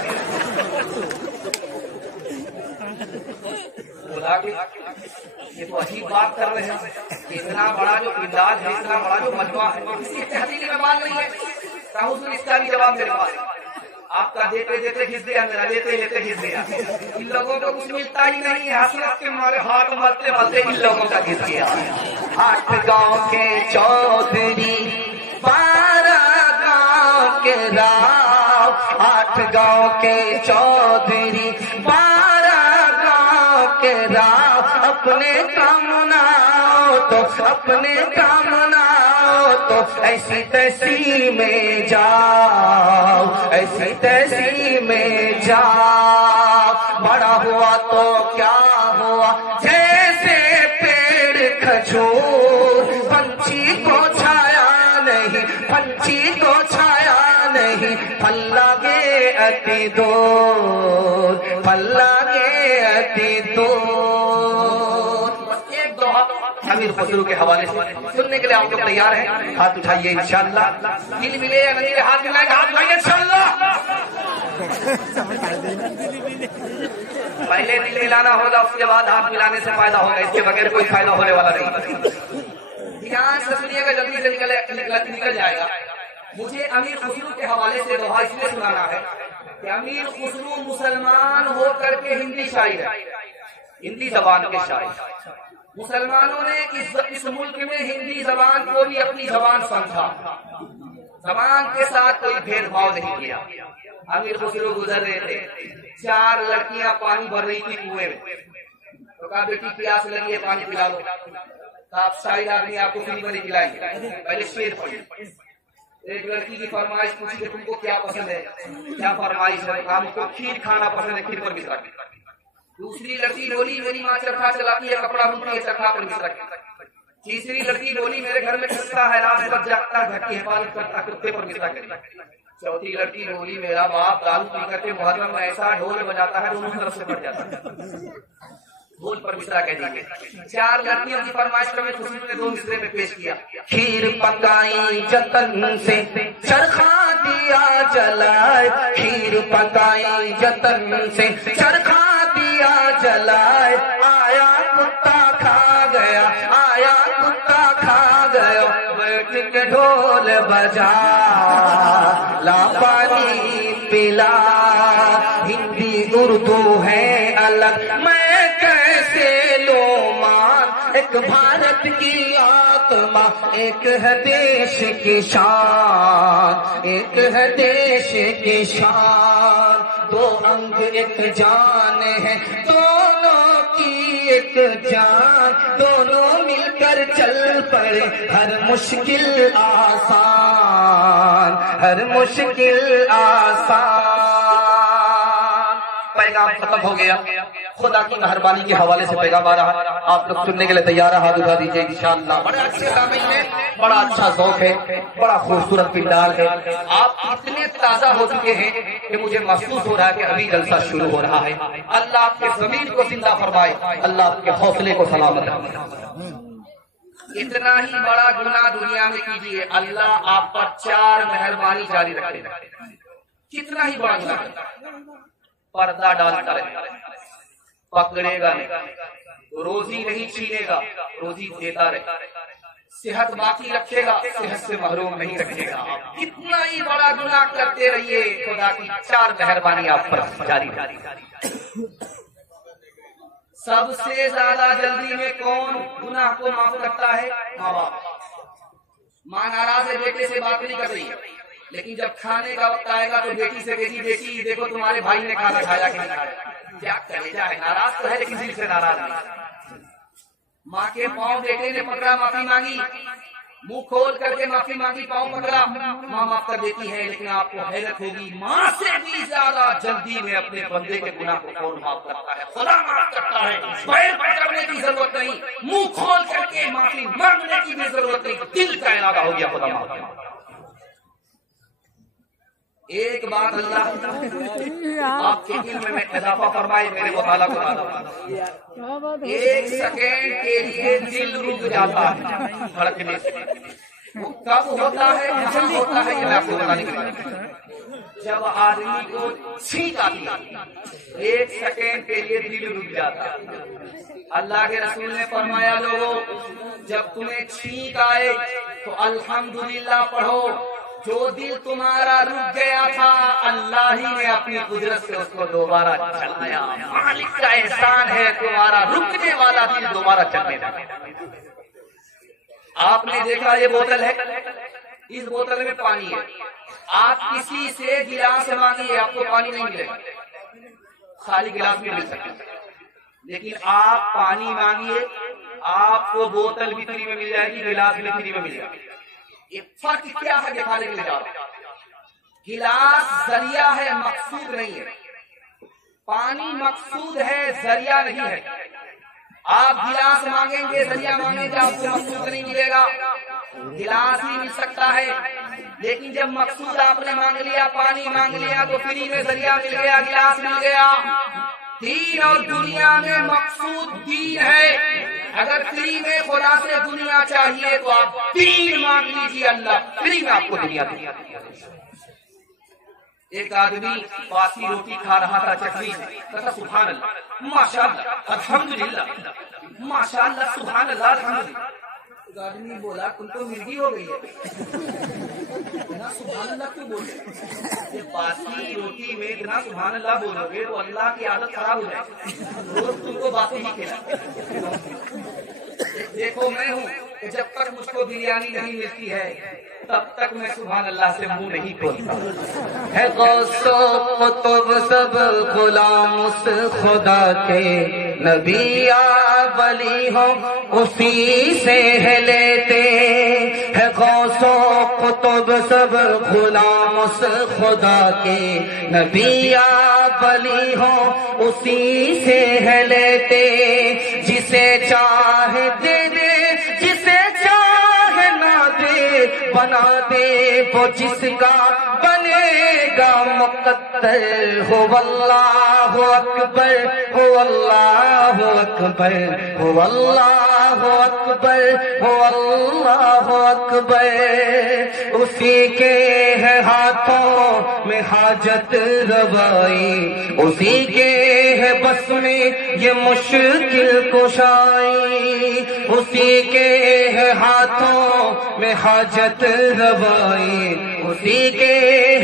بولا کہ یہ تو عجیب بات کر رہے ہیں, اتنا بڑا جو انداز ہے, اتنا بڑا جو مجموعہ ہے, کسی کی ہتھیلی میں بال نہیں ہے. حضور اس کا بھی جواب میرے پاس ہے. آپ کا دیتے دیتے گھس دیا, میرا لیتے لیتے گھس دیا. ان لوگوں کو کچھ ملتا ہی نہیں ہے, حسرت کے مارے ہاتھ مرتے مرتے ان لوگوں کا گھس گیا. 8 گاؤں کے چودھری, 12 گاؤں کے راؤ, 8 گاؤں کے چودھری, 12 گاؤں کے راؤ. اپنے کام نہ ہو تو, اپنے کام نہ ہو تو, ایسی تیسی میں جاؤ, ایسی تیسی میں جاؤ. بڑا ہوا تو کیا ہوا, جیسے پیڑ کھجور, پنچھی کو چھایا نہیں, نہیں پھلا گے اتی دور پھلا گے اتی دور. ایک دو امیر خسرو کے حوالے سے سننے کے لیے آپ لوگ تیار ہیں؟ ہاتھ اٹھائیے انشاءاللہ. دل ملے یا نہیں ہاتھ ملائے گا؟ ہاتھ ملائیے انشاءاللہ. پہلے دل ملانا ہوگا, اس کے بعد ہاتھ ملانے سے فائدہ ہوگا, اس کے بغیر کوئی فائدہ ہونے والا نہیں. دھیان سے سنیے گا, جلدی سے نکل جائے گا. مجھے امیر خسرو کے حوالے سے دوہا اس لیے سنانا ہے کہ امیر خسرو مسلمان ہو کر کے ہندی شاعر ہے, ہندی زبان کے شاعر. مسلمانوں نے اس ملک میں ہندی زبان کو بھی اپنی زبان سمجھا, زبان کے ساتھ کوئی بھید بھاؤ نہیں کیا. امیر خسرو گزر رہے تھے, 4 لڑکیاں پانی بھر رہی تھی کنویں میں, تو کہا بیٹی پیاس لگی ہے پانی پلا لو. آپ شاعر آدمی آپ کو فری میں نہیں پلائیں گے, پہلے شعر پڑھیں. ایک لڑکی کی فرمائش پوچھی کہ تم کو کیا پسند ہے, کیا فرمائش ہے؟ ہم کو کھیر کھانا پسند ہے, کھیر پر مصرا. دوسری لڑکی بولی میری ماں چرخا چلاتی ہے, کپڑا بنتی ہے, چرخا پر مصرا. تیسری لڑکی بولی میرے گھر میں کتا ہے, رات بھر جاگتا ہے, گھر کی حفاظت کرتا, کتے پر مصرا کرتی. چوتھی لڑکی بولی میرا باپ دارو پی کر کے محرم میں ایسا ڈھول بجاتا ہے دونوں طرف سے بڑھ جاتا ہے, ڈھول پر مصرا کہہ دیں گے. 4 لڑکیوں کی فرمائش پر خسرو نے 2 مصرے میں پیش کیا. کھیر پکائی جتن سے چرخا دیا جلائے, کھیر پکائی جتن سے چرخا دیا جلائے. آیا کتا کھا گیا, آیا کتا کھا گیا, بیٹھ کے ڈھول بجا لا پانی پلا. ہندی اردو ہے الگ, میں کیسے لوں مان, ایک بھارت کی آتما, ایک ہے دیش کی شان, ایک ہے دیش کی شان. 2 انگ ایک جان ہے, دونوں کی ایک جان, دونوں مل کر چل پڑے, ہر مشکل آسان, ہر مشکل آسان. پیغام ختم ہو گیا. خدا کی مہربانی کے حوالے سے پیغام آ رہا, آپ لوگ سننے کے لیے تیار ہے؟ ہاتھ اٹھا دیجیے انشاءاللہ. بڑے اچھے دامن میں, بڑا اچھا ذوق ہے, بڑا خوبصورت پنڈال ہے. آپ اتنے تازہ ہو چکے ہیں کہ مجھے محسوس ہو رہا ہے کہ ابھی جلسہ شروع ہو رہا ہے. اللہ آپ کے ضمیر کو زندہ فرمائے, اللہ آپ کے حوصلے کو سلامت رکھے. اتنا ہی بڑا گناہ دنیا میں کیجیے, اللہ آپ پر 4 مہربانی جاری رکھے. کتنا ہی بڑا گناہ, پردہ ڈالتا رہے, پکڑے گا نہیں, روزی نہیں چھینے گا, روزی دیتا رہے, صحت باقی رکھے گا, صحت سے محروم نہیں رکھے گا. کتنا ہی بڑا گناہ کرتے رہیے, خدا کی 4 مہربانی آپ پر جاری رہے. سب سے زیادہ جلدی میں کون گناہ کو معاف کرتا ہے؟ ماں باپ. ماں ناراض ہے, بیٹے سے بات نہیں کر رہی ہے, لیکن جب کھانے کا وقت آئے گا تو بیٹی سے کہتی بیٹی دیکھو تمہارے بھائی نے کھانا کھایا کہ نہیں کھایا. کیا کلیجا ہے, ناراض تو ہے لیکن دل سے ناراض نہیں. ماں کے پاؤں بیٹے نے پکڑا, معافی مانگی, منہ کھول کر کے معافی مانگی, پاؤں پکڑا, ماں معاف کر دیتی ہے. لیکن آپ کو حیرت ہوگی, ماں سے بھی زیادہ جلدی میں اپنے بندے کے گناہ کو کون معاف کرتا ہے؟ خدا معاف کرتا ہے. پیر پکڑنے کی ضرورت نہیں, منہ کھول کر کے معافی مانگنے کی بھی ضرورت نہیں, دل کا ارادہ ہو گیا خدا معاف کرتا ہے. ایک بات اللہ آپ کے علم میں اضافہ فرمائے, میرے مطالعہ کو بتاتا. 1 سیکنڈ کے لیے دل رک جاتا ہے دھڑکنے سے. وہ کب ہوتا ہے, کہاں ہوتا ہے, یہ میں آپ کو بتانے کے لیے. جب آدمی کو چھینک آتی ہے 1 سیکنڈ کے لیے دل رک جاتا ہے. اللہ کے رسول نے فرمایا, لوگوں جب تمہیں چھینک آئے تو الحمدللہ پڑھو. جو دل تمہارا رک گیا تھا, اللہ ہی نے اپنی قدرت سے اس کو دوبارہ چلایا. مالک کا احسان ہے, تمہارا رکنے والا دل دوبارہ چلنے لگا. آپ نے دیکھا یہ بوتل ہے, اس بوتل میں پانی ہے. آپ کسی سے گلاس مانگیے, آپ کو پانی نہیں ملے گا, خالی گلاس بھی مل سکتا ہے. لیکن آپ پانی مانگیے, آپ کو بوتل بھی فری میں مل جائے گی, گلاس بھی فری میں مل جائے گا. یہ فرق کیا ہے دکھانے کے لیے جا رہا ہے. گلاس ذریعہ ہے, مقصود نہیں ہے. پانی مقصود ہے, ذریعہ نہیں ہے. آپ گلاس مانگیں گے, ذریعہ مانگیں گے, آپ کو مقصود نہیں ملے گا. گلاس ہی مل سکتا ہے, لیکن جب مقصود آپ نے مانگ لیا، پانی مانگ لیا تو فری میں ذریعہ مل گیا، گلاس مل گیا۔ دین اور دنیا میں مقصود دین ہے۔ اگر فری میں خدا سے دنیا چاہیے تو آپ دین مانگ لیجیے، اللہ فری میں آپ کو دنیا دے۔ ایک آدمی باسی روٹی کھا رہا تھا چٹنی سے، کہتا سبحان اللہ، ماشاء اللہ، الحمدللہ، ماشاء اللہ، سبحان اللہ، الحمدللہ۔ ایک آدمی بولا تم تو مرغی ہو گئی ہے، اتنا سبحان اللہ کیوں بول رہے؟ باسی روٹی میں اتنا سبحان اللہ بولو گے تو اللہ کی عادت خراب ہو جائے گی، روز تم کو باسی ہی کھلا۔ دیکھو میں ہوں کہ جب تک مجھ کو بریانی نہیں ملتی ہے تب تک میں سبحان اللہ سے منہ نہیں کھولتا۔ ہے غوث و قطب سب غلام اس خدا کے، نبی یا ولی ہو اسی سے ہے لیتے۔ ہے غوث و قطب سب غلام اس خدا کے، نبی یا ولی ہو اسی سے ہے لیتے۔ جسے چاہے دے دے، جسے چاہے نہ دے بنا دے، وہ جس کا بنے گا مقدر۔ ہو اللہ اکبر، ہو اللہ اکبر، ہو اللہ اکبر، ہو اللہ اکبر۔ اسی کے ہے ہاتھوں میں حاجت روائی، اسی کے ہے بس میں یہ مشکل کشائی، اسی کے ہے ہاتھوں میں حاجت روائی، اسی کے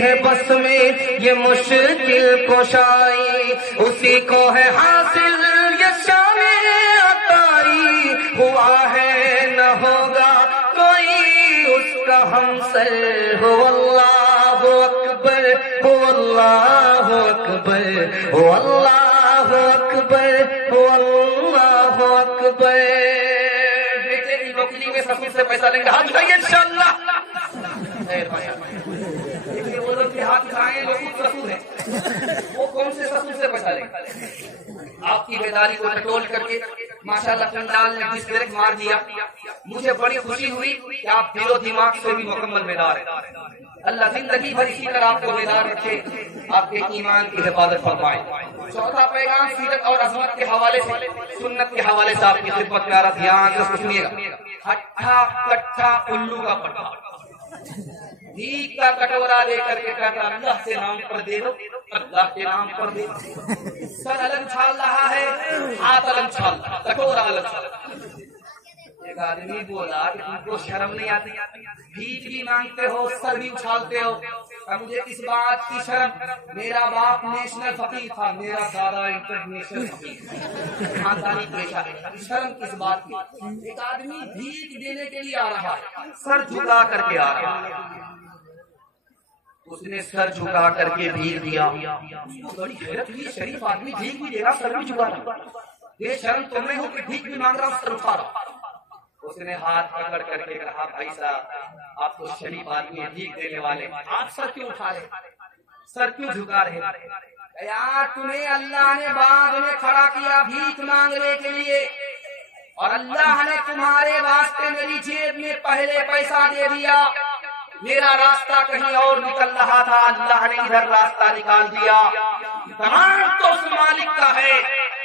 ہے بس میں یہ مشکل کشائی، اسی کو ہے حاصل یہ شان عطائی۔ ہوا ہے نہ ہوگا کوئی اس کا ہمسر۔ ہو اللہ اکبر، ہو اللہ اکبر، ہو اللہ اکبر، ہو اللہ اکبر۔ بیٹے کی نوکری میں سسور سے پیسہ لیں گے، ہاتھ اٹھائیے انشاءاللہ۔ وہ لوگ کے ہاتھ اٹھائیں جو خود سسور ہیں، وہ کون سے سسور سے پیسہ لیں گے؟ آپ کی بیداری کو ٹٹول کر کے ماشاءاللہ کنڈال نے جس بریک مار دیا، مجھے بڑی خوشی ہوئی کہ آپ دل و دماغ سے بھی مکمل بیدار ہیں۔ اللہ زندگی بھر اسی طرح آپ کو بیدار رکھے، آپ کے ایمان کی حفاظت فرمائے۔ چوتھا پیغام سیرت اور عظمت کے حوالے سے، سنت کے حوالے سے آپ کی خدمت میں آ رہا، دھیان سے سنیے گا۔ ہٹھا کٹھا الو کا پٹھا، بھیک کا کٹورا لے کر کے کہتا اللہ کے نام پر دے دو، اللہ کے نام پر دے دو۔ سر الگ چھال رہا ہے، ہاتھ الگ چھال رہا، کٹورا الگ چھال رہا۔ ایک آدمی بولا کہ تم کو شرم نہیں آتی، بھیک بھی مانگتے ہو، سر بھی اچھالتے ہو، مجھے کس بات کی شرم؟ میرا باپ نیشنل فقیر تھا، میرا دادا انٹرنیشنل فقیر، خاندانی پیشہ ہے، شرم کس بات کی؟ ایک آدمی بھیک دینے کے لیے آ رہا ہے، سر جھکا کر کے آ رہا ہے، اس نے سر جھکا کر کے بھیک دیا، اس کو بڑی حیرت ہوئی، شریف آدمی بھیک بھی دے رہا، سر بھی جھکا رہا، یہ شرم تو میں ہوں کہ بھیک بھی مانگ رہا ہوں، سر اٹھا رہا۔ اس نے ہاتھ پکڑ کر کے کہا بھائی صاحب آپ تو شریف آدمی ہیں، بھیک دینے والے، آپ سر کیوں اٹھا رہے، سر کیوں جھکا رہے؟ یار تمہیں اللہ نے باغ میں کھڑا کیا بھیک مانگنے کے لیے، اور اللہ نے تمہارے واسطے میری جیب میں پہلے پیسہ دے دیا، میرا راستہ کہیں اور نکل رہا تھا، اللہ نے ادھر راستہ نکال دیا۔ تمام تو اس مالک کا ہے،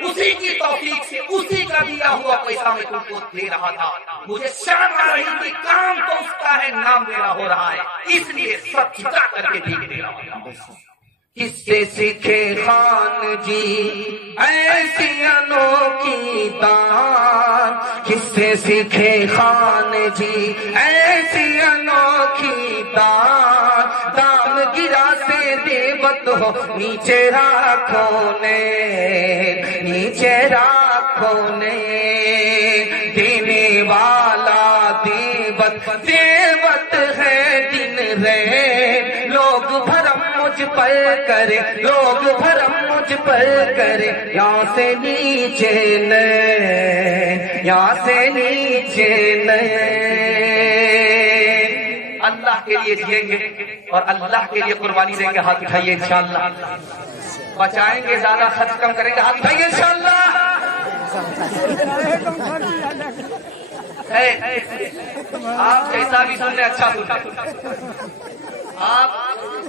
اسی کی توفیق سے اسی کا دیا ہوا پیسہ میں تم کو دے رہا تھا، مجھے شرم آ رہی تھی، کام تو اس کا ہے، نام میرا ہو رہا ہے، اس لیے سب جھکا کر کے بھیک دے رہا ہوں۔ کس سے سیکھے خان جی ایسی انوکھی دان، کس سے سیکھے خان جی ایسی انوکھی دان، دام گرا سے دیوت ہو نیچے راکھو نے، نیچے راکھو نے، دینے والا دیوت، دیوت ہے دن رے، لوگ بھرم مجھ پر کرے، لوگ بھرم مجھ پر کرے، یہاں سے نیچے نہیں، یہاں سے نیچے نہیں۔ اللہ کے لیے جیئیں گے اور اللہ کے لیے قربانی دیں گے، ہاتھ اٹھائیے انشاءاللہ۔ بچائیں گے، زیادہ خرچ کم کریں گے، ہاتھ اٹھائیے انشاءاللہ۔ آپ جیسا بھی سن لیں اچھا سن لیں. آپ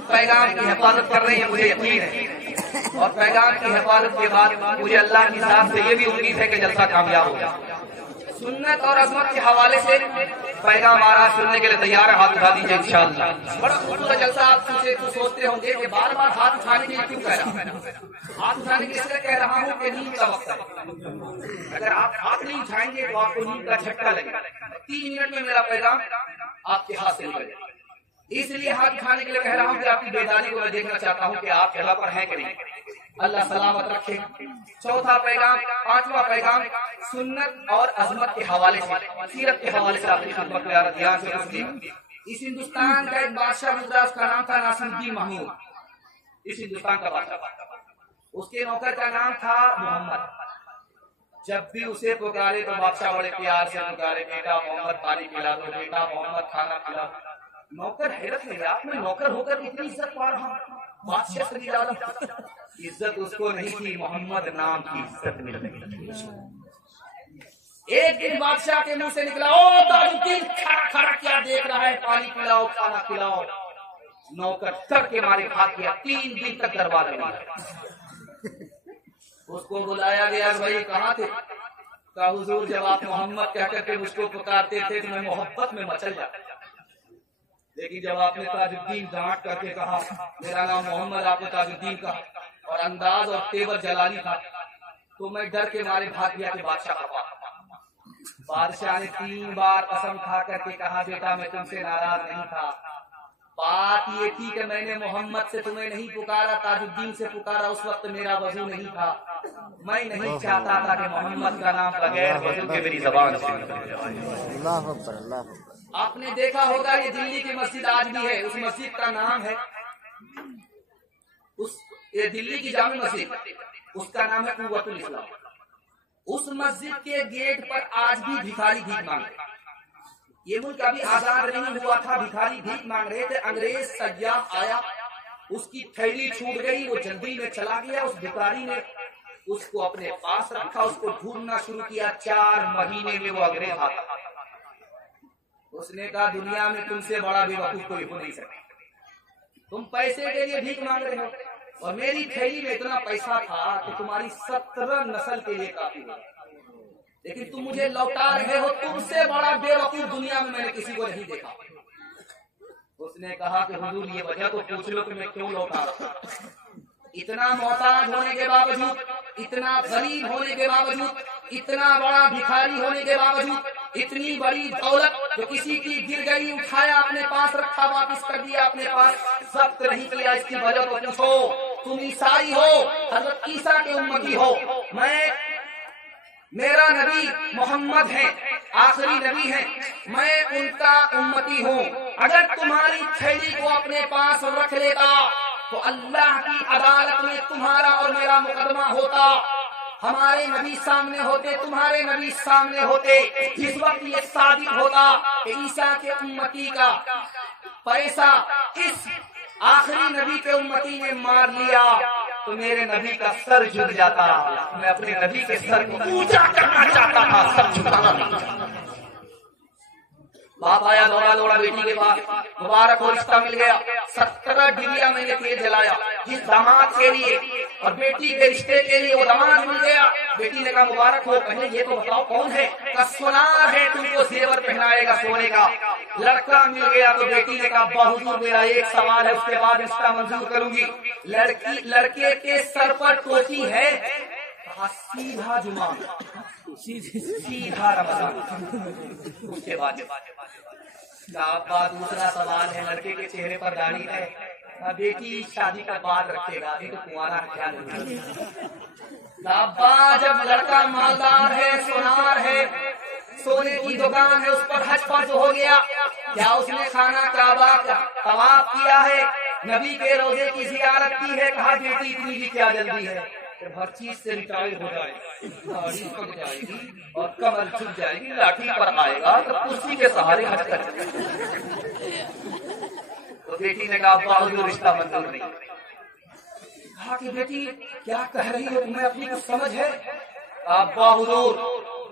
پیغام کی حفاظت کر رہے ہیں مجھے یقین ہے, اور پیغام کی حفاظت کے بعد مجھے اللہ کی ذات سے یہ بھی امید ہے کہ جلسہ کامیاب ہوگا. سنت اور عظمت کے حوالے سے پیغام آ رہا سننے کے لیے تیار ہے, ہاتھ اٹھا دیجیے انشاءاللہ. بڑا خوبصورت جلسہ. آپ سوچتے ہوں گے کہ بار بار ہاتھ اٹھانے کے لیے کیوں کہہ رہا ہوں؟ ہاتھ اٹھانے کے لیے کہہ رہا ہوں کہ نیند کا وقت ہے. اگر آپ ہاتھ نہیں اٹھائیں گے تو آپ کو نیند کا جھٹکا لگے گا. 3 منٹ میں میرا پیغام آپ کے ہاتھ سے نکل جائے گا. اس لیے ہاتھ اٹھانے کے لیے کہہ رہا ہوں کہ آپ کی بیداری کو میں دیکھنا چاہتا ہوں کہ آپ جگہ پر ہیں کہ نہیں. اللہ سلامت رکھے. چوتھا پیغام, 5واں پیغام سنت اور عظمت کے حوالے سے, سیرت کے حوالے سے آپ کی خدمت میں آ رہا. دھیان سے سنیے. اس ہندوستان کا ایک بادشاہ گزرا, اس کا نام تھا ناصر الدین محمود. اس ہندوستان کا بادشاہ, اس کے نوکر کا نام تھا محمد. جب بھی اسے پکارے تو بادشاہ بڑے پیار سے پکارے, بیٹا محمد پانی پلا دو, بیٹا محمد کھانا کھلا دو. نوکر حیرت ہے, آپ میں نوکر ہو کر اتنی عزت پا رہا ہوں. بادشاہ سے زیادہ عزت اس کو نہیں تھی, محمد نام کی عزت مل رہی. ایک دن بادشاہ کے منہ سے نکلا, او تاج الدین کھڑا کھڑا کیا دیکھ رہا ہے, پانی پلاؤ کھانا کھلاؤ. نوکر سر کے مارے بھاگ گیا. 3 دن تک دربار میں اس کو بلایا گیا, بھائی کہاں تھے؟ کہا حضور جب آپ محمد کہہ کر کے مجھ کو پکارتے تھے تو میں محبت میں مچل جاتا. لیکن جب آپ نے تاج الدین ڈانٹ کر کے کہا میرا نام محمد, آپ نے تاج الدین کہا اور انداز اور تیور جلالی تھا, تو میں ڈر کے مارے بھاگ گیا کہ بادشاہ کا. بادشاہ نے 3 بار قسم کھا کر کے کہا بیٹا میں تم سے ناراض نہیں تھا, بات یہ تھی کہ میں نے محمد سے تمہیں نہیں پکارا, تاج الدین سے پکارا. اس وقت میرا وضو نہیں تھا, میں نہیں چاہتا تھا کہ محمد کا نام بغیر وضو کے میری زبان سے. اللہ اکبر, اللہ اکبر. آپ نے دیکھا ہوگا یہ دلی کی مسجد آج بھی ہے, اس مسجد کا نام ہے, یہ دلی کی جامع مسجد, اس کا نام ہے قوت الاسلام. اس مسجد کے گیٹ پر آج بھی بھکاری بھیک مانگ رہے. یہ ملک ابھی آزاد نہیں ہوا تھا, بھکاری بھیک مانگ رہے تھے. انگریز سیاح آیا, اس کی تھیلی چھوٹ گئی, وہ جلدی میں چلا گیا. اس بھکاری نے اس کو اپنے پاس رکھا, اس کو ڈھونڈنا شروع کیا. 4 مہینے میں وہ انگریز آتا. اس نے کہا دنیا میں تم سے بڑا بے وقوف کوئی ہو نہیں سکتا. تم پیسے کے لیے بھیک مانگ رہے ہو, اور میری تھیلی میں اتنا پیسہ تھا کہ تمہاری 17 نسل کے لیے کافی ہو, لیکن تم مجھے لوٹا رہے ہو. تم سے بڑا بے وقوف دنیا میں نے کسی کو نہیں دیکھا. اس نے کہا کہ حضور یہ وجہ تو پوچھ لو کہ میں کیوں لوٹا رہا ہوں. اتنا محتاج ہونے کے باوجود, اتنا غریب ہونے کے باوجود, اتنا بڑا بھکاری ہونے کے باوجود, اتنی بڑی دولت جو کسی کی گر گئی اٹھایا اپنے پاس رکھا, واپس کر دیا اپنے پاس, ضبط نہیں کیا. اس کی وجہ تو پوچھو. تم عیسائی ہو, حضرت عیسیٰ کے امتی ہو, میرا نبی محمد ہے, آخری نبی ہے, میں ان کا امتی ہوں. اگر تمہاری تھیلی کو اپنے پاس رکھ لیتا تو اللہ کی عدالت میں تمہارا اور میرا مقدمہ ہوتا. ہمارے نبی سامنے ہوتے, تمہارے نبی سامنے ہوتے. جس وقت یہ ثابت ہوتا کہ عیسیٰ کے امتی کا پیسہ اس آخری نبی کے امتی نے مار لیا تو میرے نبی کا سر جھک جاتا. میں اپنے نبی کے سر کو اونچا کرنا چاہتا تھا, سر جھکانا نہیں چاہتا. باپ آیا دوڑا دوڑا بیٹی کے پاس, مبارک ہو رشتہ مل گیا. 17 ڈبیا میں نے تیل جلایا جس داماد کے لیے اور بیٹی کے رشتے کے لیے, وہ داماد مل گیا. بیٹی نے کہا مبارک ہو, پہلے یہ تو بتاؤ کون ہے؟ کا سونار ہے, تم کو زیور پہنائے گا سونے کا. لڑکا مل گیا تو بیٹی نے کہا بہت میرا ایک سوال ہے, اس کے بعد رشتہ منظور کروں گی. لڑکے کے سر پر ٹوپی ہے, سیدھا جمعہ, سیدھا رمضان. اس کے بعد دوسرا سوال ہے, لڑکے کے چہرے پر داڑھی ہے, بیٹی شادی کا بعد رکھے گا, ابھی تو کنوارا خیال ابا. جب لڑکا مالدار ہے, سونار ہے, سونے کی دکان ہے, اس پر حج فرض ہو گیا, کیا اس نے خانہ کعبہ کا طواف کیا ہے, نبی کے روزے کی زیارت کی ہے؟ کہا بیٹی اتنی بھی کیا جلدی ہے, ہر چیز سے ریٹائر ہو جائے گی, داڑھی پک جائے گی اور کمر جھک جائے گی, لاٹھی پر آئے گا تو کرسی کے سہارے حج کر تو بیٹی نے کہا ابا حضور رشتہ منظور نہیں. کہا کہ بیٹی کیا کہہ رہی ہو, تمہیں اپنی کچھ سمجھ ہے؟ ابا حضور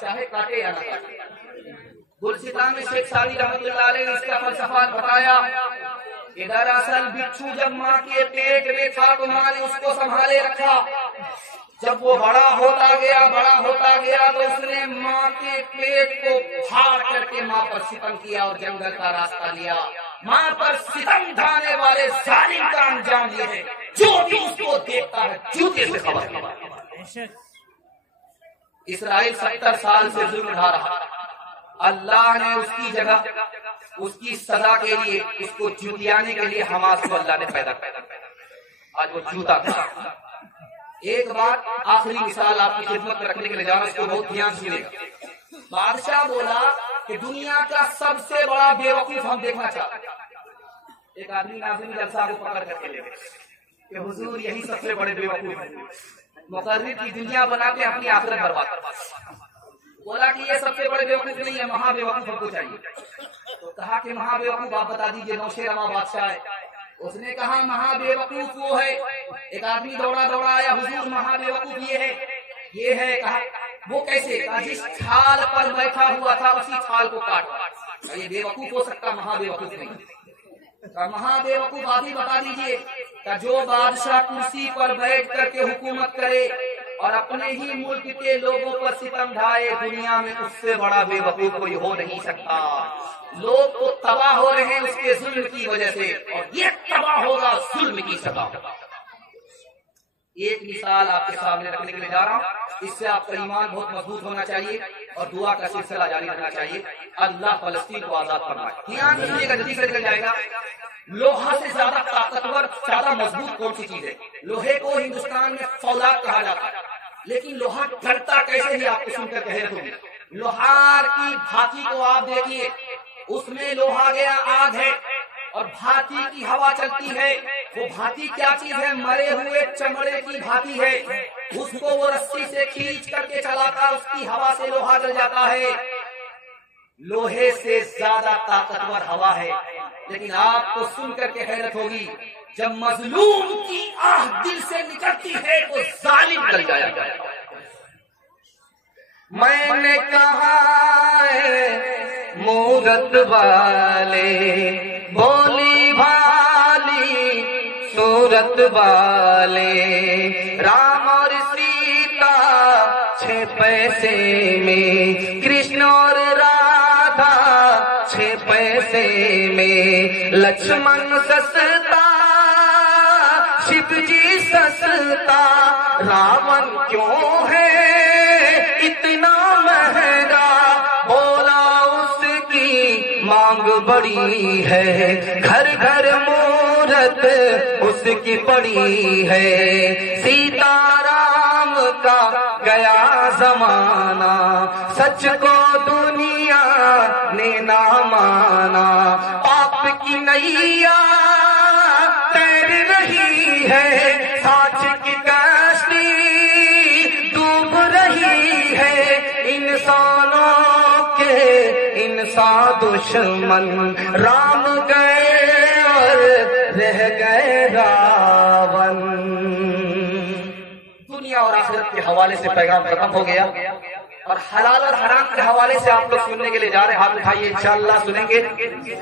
چاہے کاٹے یا نہ کاٹے. گلستان میں شیخ سعدی رحمۃ اللہ علیہ نے اس کا فلسفہ بتایا کہ دراصل بچھو جب ماں کے پیٹ میں تھا تو ماں نے اس کو سنبھالے رکھا. جب وہ بڑا ہوتا گیا تو اس نے ماں کے پیٹ کو پھاڑ کر کے ماں پر ستم کیا اور جنگل کا راستہ لیا. ماں پر ستم ڈھانے والے ظالم کا انجام یہ ہے جو بھی اس کو دیکھتا ہے جوتے سے خبر نہیں. اسرائیل 70 سال سے ظلم ڈھا رہا. اللہ نے اس کی جگہ اس کی سزا کے لیے اس کو جوتیانے کے لیے حماس کو اللہ نے پیدا کیا. آج وہ جوتا تھا. ایک بات آخری مثال آپ کی خدمت میں رکھنے کے لیے جا رہا ہوں، اس کو بہت دھیان سے سنیے گا. بادشاہ بولا کہ دنیا کا سب سے بڑا بے وقوف ہم دیکھنا چاہتے ہیں. ایک آدمی ناظرین جلسہ کو پکڑ کر کے لے گئے کہ حضور یہی سب سے بڑے بے وقوف ہیں، مقرر کی دنیا بنا کے اپنی آخرت برباد کر. بولا کہ یہ سب سے بڑے بے وقوف نہیں ہے، مہا بے وقوف ہم کو چاہیے. تو کہا کہ مہا بے وقوف آپ بتا دیجیے. نوشیرواں بادشاہ ہے. اس نے کہا مہا بے وقوف وہ ہے. ایک آدمی دوڑا آیا، حضور مہا بے وقوف یہ ہے. کہا وہ کیسے؟ کہا جس چھال پر بیٹھا ہوا تھا اسی چھال کو کاٹ. یہ بے وقوف ہو سکتا، مہا بے وقوف نہیں. کہا مہا بے وقوف آپ ہی بتا دیجیے. کہ جو بادشاہ کرسی پر بیٹھ کر کے حکومت کرے اور اپنے ہی ملک کے لوگوں پر ستم ڈھائے، دنیا میں اس سے بڑا بے وقوف کوئی ہو نہیں سکتا. لوگ تو تباہ ہو رہے ہیں اس کے ظلم کی وجہ سے، اور یہ تباہ ہوگا ظلم کی سزا. ایک مثال آپ کے سامنے رکھنے کے لیے جا رہا ہوں، اس سے آپ کا ایمان بہت مضبوط ہونا چاہیے اور دعا کا سلسلہ جاری رکھنا چاہیے. اللہ فلسطین کو آزاد فرمائے. دھیان رکھیے گا، جلدی سے نکل جائے گا. لوہا سے زیادہ طاقتور، زیادہ مضبوط کون سی چیز ہے؟ لوہے کو ہندوستان میں فولاد کہا جاتا ہے، لیکن لوہا ڈرتا کیسے ہی آپ کو سن کر حیرت ہوگی. لوہار کی بھاتی کو آپ دیکھیے، اس میں لوہا گیا آگ ہے اور بھاتی کی ہوا چلتی ہے. وہ بھاتی کیا چیز ہے؟ مرے ہوئے چمڑے کی بھاتی ہے. اس کو وہ رسی سے کھینچ کر کے چلاتا، اس کی ہوا سے لوہا جل جاتا ہے. لوہے سے زیادہ طاقتور ہوا ہے. لیکن آپ کو سن کر کے حیرت ہوگی، جب مظلوم کی آہ دل سے نکلتی ہے تو ظالم جل جایا جائے. میں نے کہا مورت والے بولی بھالی صورت والے، رام اور سیتا 6 پیسے میں، کرشن اور رادھا 6 پیسے میں، لکشمن سستا شیو جی سستا، راون کیوں ہے اتنا مہنگا؟ بولا اس کی مانگ بڑی ہے، گھر گھر مورت اس کی پڑی ہے. سیتا رام کا گیا زمانہ، سچ کو دنیا نے نہ مانا. پاپ کی نیا تیر رہی ہے، سچ کی کشتی ڈوب رہی ہے. انسانوں کے انسان دشمن، رام گئے اور رہ گئے راون. دنیا اور آخرت کے حوالے سے پیغام ختم ہو گیا، اور حلال اور حرام کے حوالے سے آپ لوگ سننے کے لیے جا رہے ہیں. ہاتھ اٹھائیے، انشاءاللہ سنیں گے.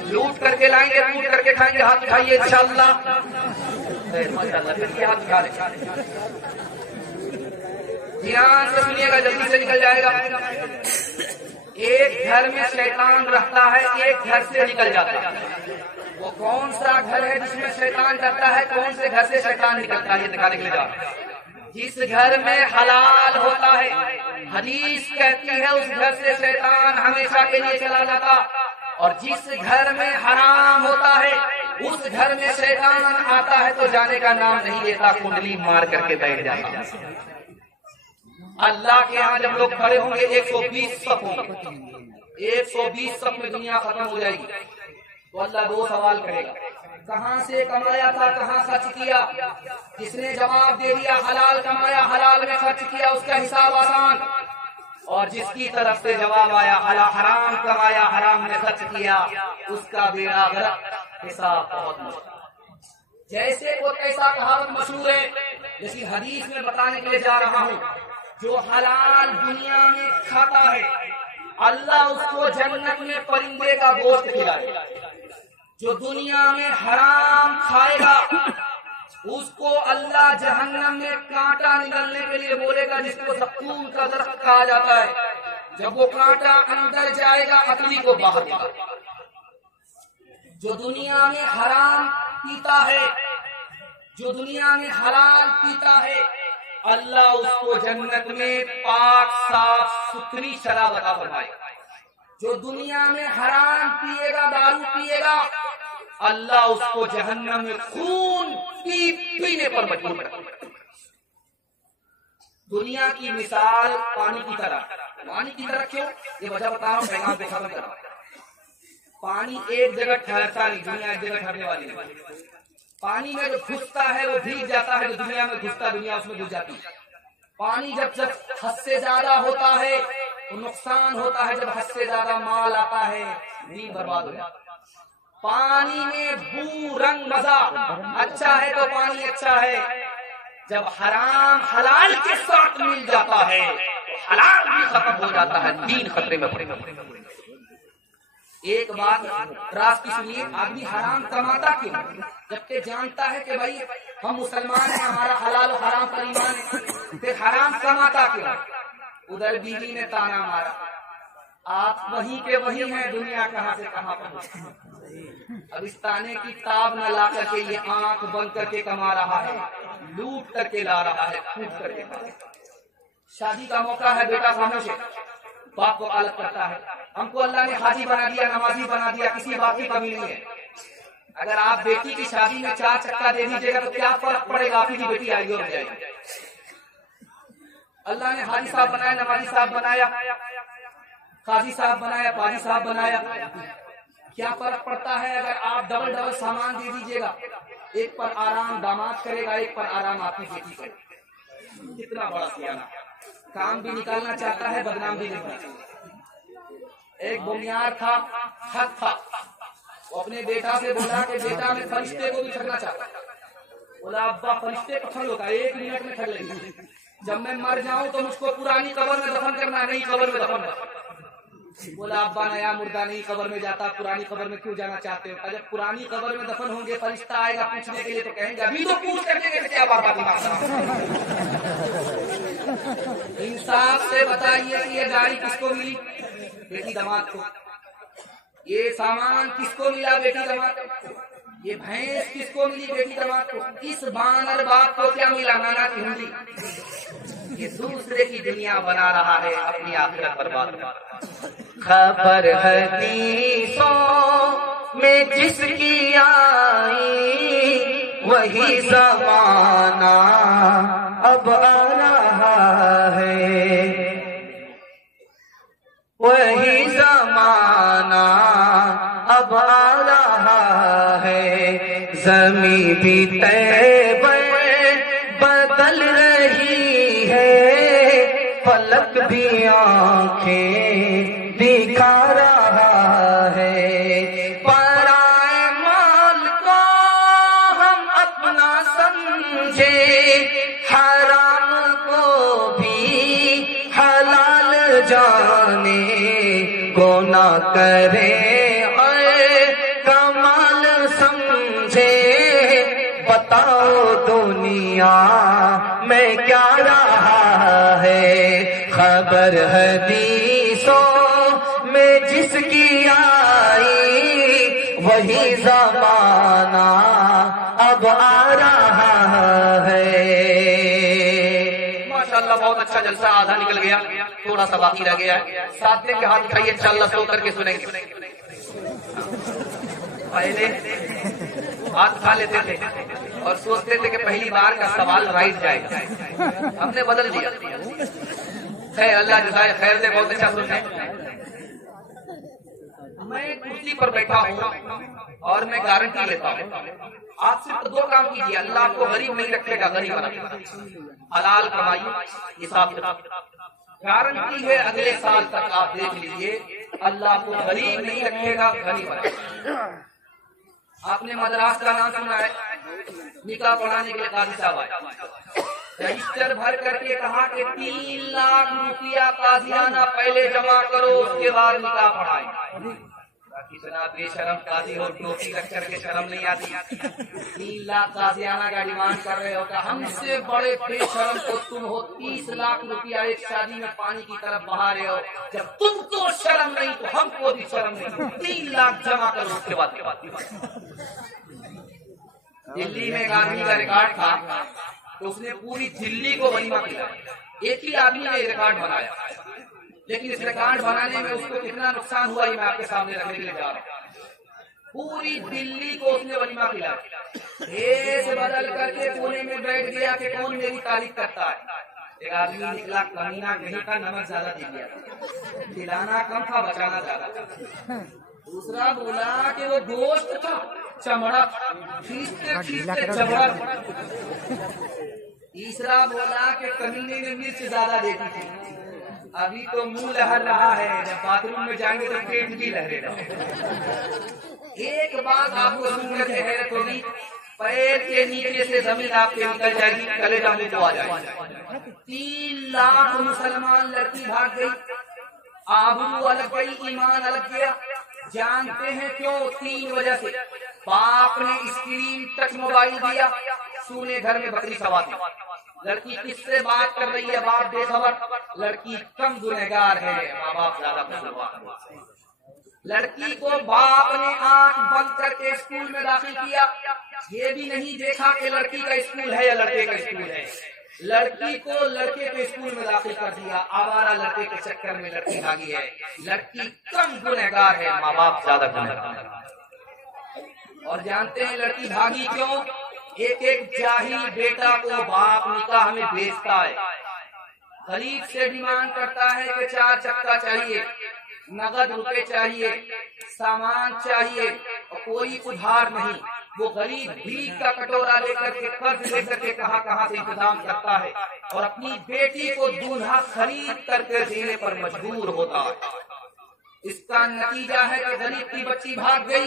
لوٹ کر کے لائیں گے، لوٹ کر کے کھائیں گے. ہاتھ اٹھائیے انشاءاللہ. ماشاءاللہ پھر ہاتھ اٹھا لیں. دھیان سے سنیے گا، جلدی سے نکل جائے گا. ایک گھر میں شیطان رہتا ہے، ایک گھر سے نکل جاتا ہے. وہ کون سا گھر ہے جس میں شیطان رہتا ہے؟ کون سے گھر سے شیطان نکلتا ہے؟ یہ دکھانے کے لیے جا رہے ہیں. جس گھر میں حلال ہوتا ہے، حدیث کہتی ہے اس گھر سے شیطان ہمیشہ کے لیے چلا جاتا، اور جس گھر میں حرام ہوتا ہے اس گھر میں شیطان آتا ہے تو جانے کا نام نہیں لیتا، کنڈلی مار کر کے بیٹھ جاتا. اللہ کے ہاں جب لوگ کھڑے ہوں گے 120 صف ہوں گے، 120 صف میں دنیا ختم ہو جائے گی. تو اللہ 2 سوال کرے گا، کہاں سے کمایا تھا، کہاں خرچ کیا؟ جس نے جواب دے دیا حلال کمایا، حلال میں خرچ کیا، اس کا حساب آسان. اور جس کی طرف سے جواب آیا حرام کمایا، حرام میں خرچ کیا، اس کا بیڑا غرق، حساب بہت مشکل. جیسے وہ ایسا کہاوت مشہور ہے جیسی حدیث میں بتانے کے لیے جا رہا ہوں جو حلال دنیا میں کھاتا ہے اللہ اس کو جنت میں پرندے کا گوشت کھلائے گا. جو دنیا میں حرام کھائے گا اس کو اللہ جہنم میں کانٹا نکلنے کے لیے بولے گا، جس کو زقوم کا درخت کہا جاتا ہے. جب وہ کانٹا اندر جائے گا ہتھیلی کو باہر دے گا. جو دنیا میں حرام پیتا ہے، جو دنیا میں حلال پیتا ہے اللہ اس کو جنت میں پاک صاف ستھری شراب عطا فرمائے. جو دنیا میں حرام پیے گا، دارو پیے گا، اللہ اس کو جہنم میں خون پینے پر مجبور کرے. دنیا کی مثال پانی کی طرح. پانی کی طرح کیوں؟ یہ وجہ بتا رہا ہوں، پیغام پہ ختم کر رہا ہوں. پانی ایک جگہ ٹھہرتا نہیں، دنیا ایک جگہ ٹھہرنے والی ہے. پانی میں جو گھستا ہے وہ بھیگ جاتا ہے، جو دنیا میں گھستا دنیا اس میں گھس جاتی ہے. پانی جب حد سے زیادہ ہوتا ہے تو نقصان ہوتا ہے، جب حد سے زیادہ مال آتا ہے دین برباد ہو جاتا ہے. پانی میں بو رنگ مزہ اچھا ہے تو پانی اچھا ہے، جب حرام حلال کے ساتھ مل جاتا ہے تو حلال بھی ختم ہو جاتا ہے، دین خطرے میں پڑے گا. ایک بات راز کی سنیے، آدمی حرام کماتا کیوں جبکہ جانتا ہے کہ بھائی ہم مسلمان ہیں، ہمارا حلال و حرام پر ایمان ہے، پھر حرام کماتا کیوں؟ ادھر بیوی نے تانا مارا، آپ وہیں کے وہیں ہیں، دنیا کہاں سے کہاں پہنچ. اب اس تانے کی تاب نہ لا کر کے یہ آنکھ بند کر کے کما رہا ہے، لوٹ کر کے لا رہا ہے، پھوٹ کر کے. شادی کا موقع ہے، بیٹا خاموش ہے، باپ کو غلط کرتا ہے. ہم کو اللہ نے حاجی بنا دیا، نمازی بنا دیا، کسی بات کی کمی نہیں ہے. اگر آپ بیٹی کی شادی میں 4 چکا دے دیجیے گا تو کیا فرق پڑے گا؟ آپ کی بیٹی آئی اور جائے گی. اللہ نے حاجی صاحب بنایا، نمازی صاحب بنایا، قاضی صاحب بنایا، پاجی صاحب بنایا، کیا فرق پڑتا ہے اگر آپ ڈبل ڈبل سامان دے دیجیے گا؟ ایک پر آرام داماد کرے گا، ایک پر آرام آپ کی بیٹی کرے گا. کتنا بڑا سیاح، کام بھی نکالنا چاہتا ہے، بدنام بھی نہیں کرنا چاہتا. ایک بنیاد تھا، حق تھا، وہ اپنے بیٹا سے بولا کہ بیٹا میں فرشتے کو بھی چھڑنا چاہتا. بولا ابا فرشتے کو چھڑ ہوگا، 1 منٹ میں چھڑ لیں گے. جب میں مر جاؤں تو مجھ کو پرانی قبر میں دفن کرنا، نہیں قبر میں دفن کرنا. بولا ابا نیا مردہ نہیں قبر میں جاتا، پرانی قبر میں کیوں جانا چاہتے ہو؟ جب پرانی قبر میں دفن ہوں گے فرشتہ آئے گا پوچھنے کے لیے تو کہیں گے ابھی تو پوچھ کر کے کیا بات. انصاف سے بتائیے کہ یہ گاڑی کس کو ملی؟ بیٹی داماد کو. یہ سامان کس کو ملا؟ بیٹی داماد کو. یہ بھینس کس کو ملی؟ بیٹی داماد کو. اس بانر باپ کو کیا ملا؟ نانا کی ہنڈی. یہ دوسرے کی دنیا بنا رہا ہے، اپنی آخرت برباد کر رہا ہے. خبر حدیثوں میں جس کی آئی وہی زمانہ اب آ رہا ہے، وہی زمانہ اب آ رہا ہے. زمین بھی طیب بدل رہی ہے، فلک بھی آنکھیں دکھا رہا ہے. پرائے مال کو ہم اپنا سمجھے، حرام کو بھی حلال جانے، گناہ کرے کمال سمجھے. بتاؤ دنیا میں کیا رہا ہے؟ خبر حدیثوں میں جس کی آئی وہی زمانہ اب آ رہا ہے. ماشاءاللہ بہت اچھا جلسہ، آدھا نکل گیا، تھوڑا سا باقی رہ گیا ہے. ساتھ دے کے ہاتھ اٹھائیے، انشاءاللہ سو کر کے سنیں گے. پہلے ہاتھ اٹھا لیتے تھے اور سوچتے تھے کہ پہلی بار کا سوال رائٹ جائے گا، ہم نے بدل دیا. خیر اللہ جزائے خیر دے، بہت اچھا سنیں. میں کرسی پر بیٹھا ہوں اور میں گارنٹی لیتا ہوں آپ صرف 2 کام کیجیے، اللہ آپ کو غریب نہیں رکھے گا، غنی بنا دے گا. حلال کمائی، حساب کتاب، گارنٹی ہے اگلے سال تک آپ دیکھ لیجیے اللہ آپ کو غریب نہیں رکھے گا، غنی بنا دے گا. آپ نے مدراس کا نام سنا ہے، نکاح پڑھانے کے لیے قاضی صاحب آئے. رجسٹر بھر کر کے کہا کہ 3 لاکھ روپیہ قاضیانہ پہلے جمع کرو، اس کے بعد نکاح پڑھائیں۔ اتنا بے شرم قاضی ہو، ٹوپی رکھ کر کے شرم نہیں آتی؟ 3 لاکھ قاضیانہ کا ڈیمانڈ کر رہے ہو، کہ ہم سے بڑے بے شرم تو تم ہو، 30 لاکھ روپیہ ایک شادی میں پانی کی طرف بہا رہے ہو۔ جب تم کو شرم نہیں تو ہم کو بھی شرم نہیں، 3 لاکھ جمع کرو، اس کے بعد دلی میں ایک آدمی کا ریکارڈ تھا تو اس نے پوری دلی کو ولیمہ کیا، ایک ہی آدمی نے ریکارڈ بنایا، لیکن اس ریکارڈ بنانے میں اس کو کتنا نقصان ہوا یہ میں آپ کے سامنے رکھنے کے لیے جا رہا ہوں۔ پوری دلی کو اس نے ولیمہ کھلایا، بھیس بدل کر کے کونے میں بیٹھ گیا کہ کون میری تعریف کرتا ہے۔ ایک آدمی نکلا کمینہ، کہیں کا نمک زیادہ دے دیا، کھلانا کم تھا بچانا زیادہ تھا۔ دوسرا بولا کہ وہ گوشت تھا، چمڑا کھینچتے کھینچتے چمڑا۔ تیسرا بولا کہ کمینے نے مرچ زیادہ دیتی تھی، ابھی تو منہ لہر رہا ہے، جب باتھ روم میں جائیں گے تو پیٹ بھی لہرے گا۔ ایک بات آپ کو سن کر کے حیرت ہوگی، پیر کے نیچے سے زمین آپ کے نکل جائے گی، کلیجہ منہ کو آ جائے گی۔ 3 لاکھ مسلمان لڑکی بھاگ گئی، آبرو الگ گئی، ایمان الگ گیا۔ جانتے ہیں کیوں؟ 3 وجہ سے۔ باپ نے اسکرین ٹچ موبائل دیا، سونے گھر میں بکری سوا تھی۔ لڑکی کس سے بات کر رہی ہے؟ باپ بے خبر۔ لڑکی کم گنہگار ہے، ماں باپ زیادہ قصوروار۔ لڑکی کو باپ نے آنکھ بند کر کے اسکول میں داخل کیا، یہ بھی نہیں دیکھا کہ لڑکی کا اسکول ہے یا لڑکے کا اسکول ہے۔ لڑکی کو لڑکے کے اسکول میں داخل کر دیا، آوارہ لڑکے کے چکر میں لڑکی بھاگی ہے۔ لڑکی کم گنہگار ہے، ماں باپ زیادہ گنہگار۔ اور جانتے ہیں لڑکی بھاگی کیوں؟ ایک جاہل بیٹا کو باپ نکاح میں بھیجتا ہے، غریب سے ڈیمانڈ کرتا ہے کہ 4 چکا چاہیے، نقد روپے چاہیے، سامان چاہیے، اور کوئی ادھار نہیں۔ وہ غریب بھیک کا کٹورا لے کر کے، قرض لے کر کے کہاں سے انتظام کرتا ہے، اور اپنی بیٹی کو دولہا خرید کر کے دینے پر مجبور ہوتا ہے۔ اس کا نتیجہ ہے کہ غریب کی بچی بھاگ گئی،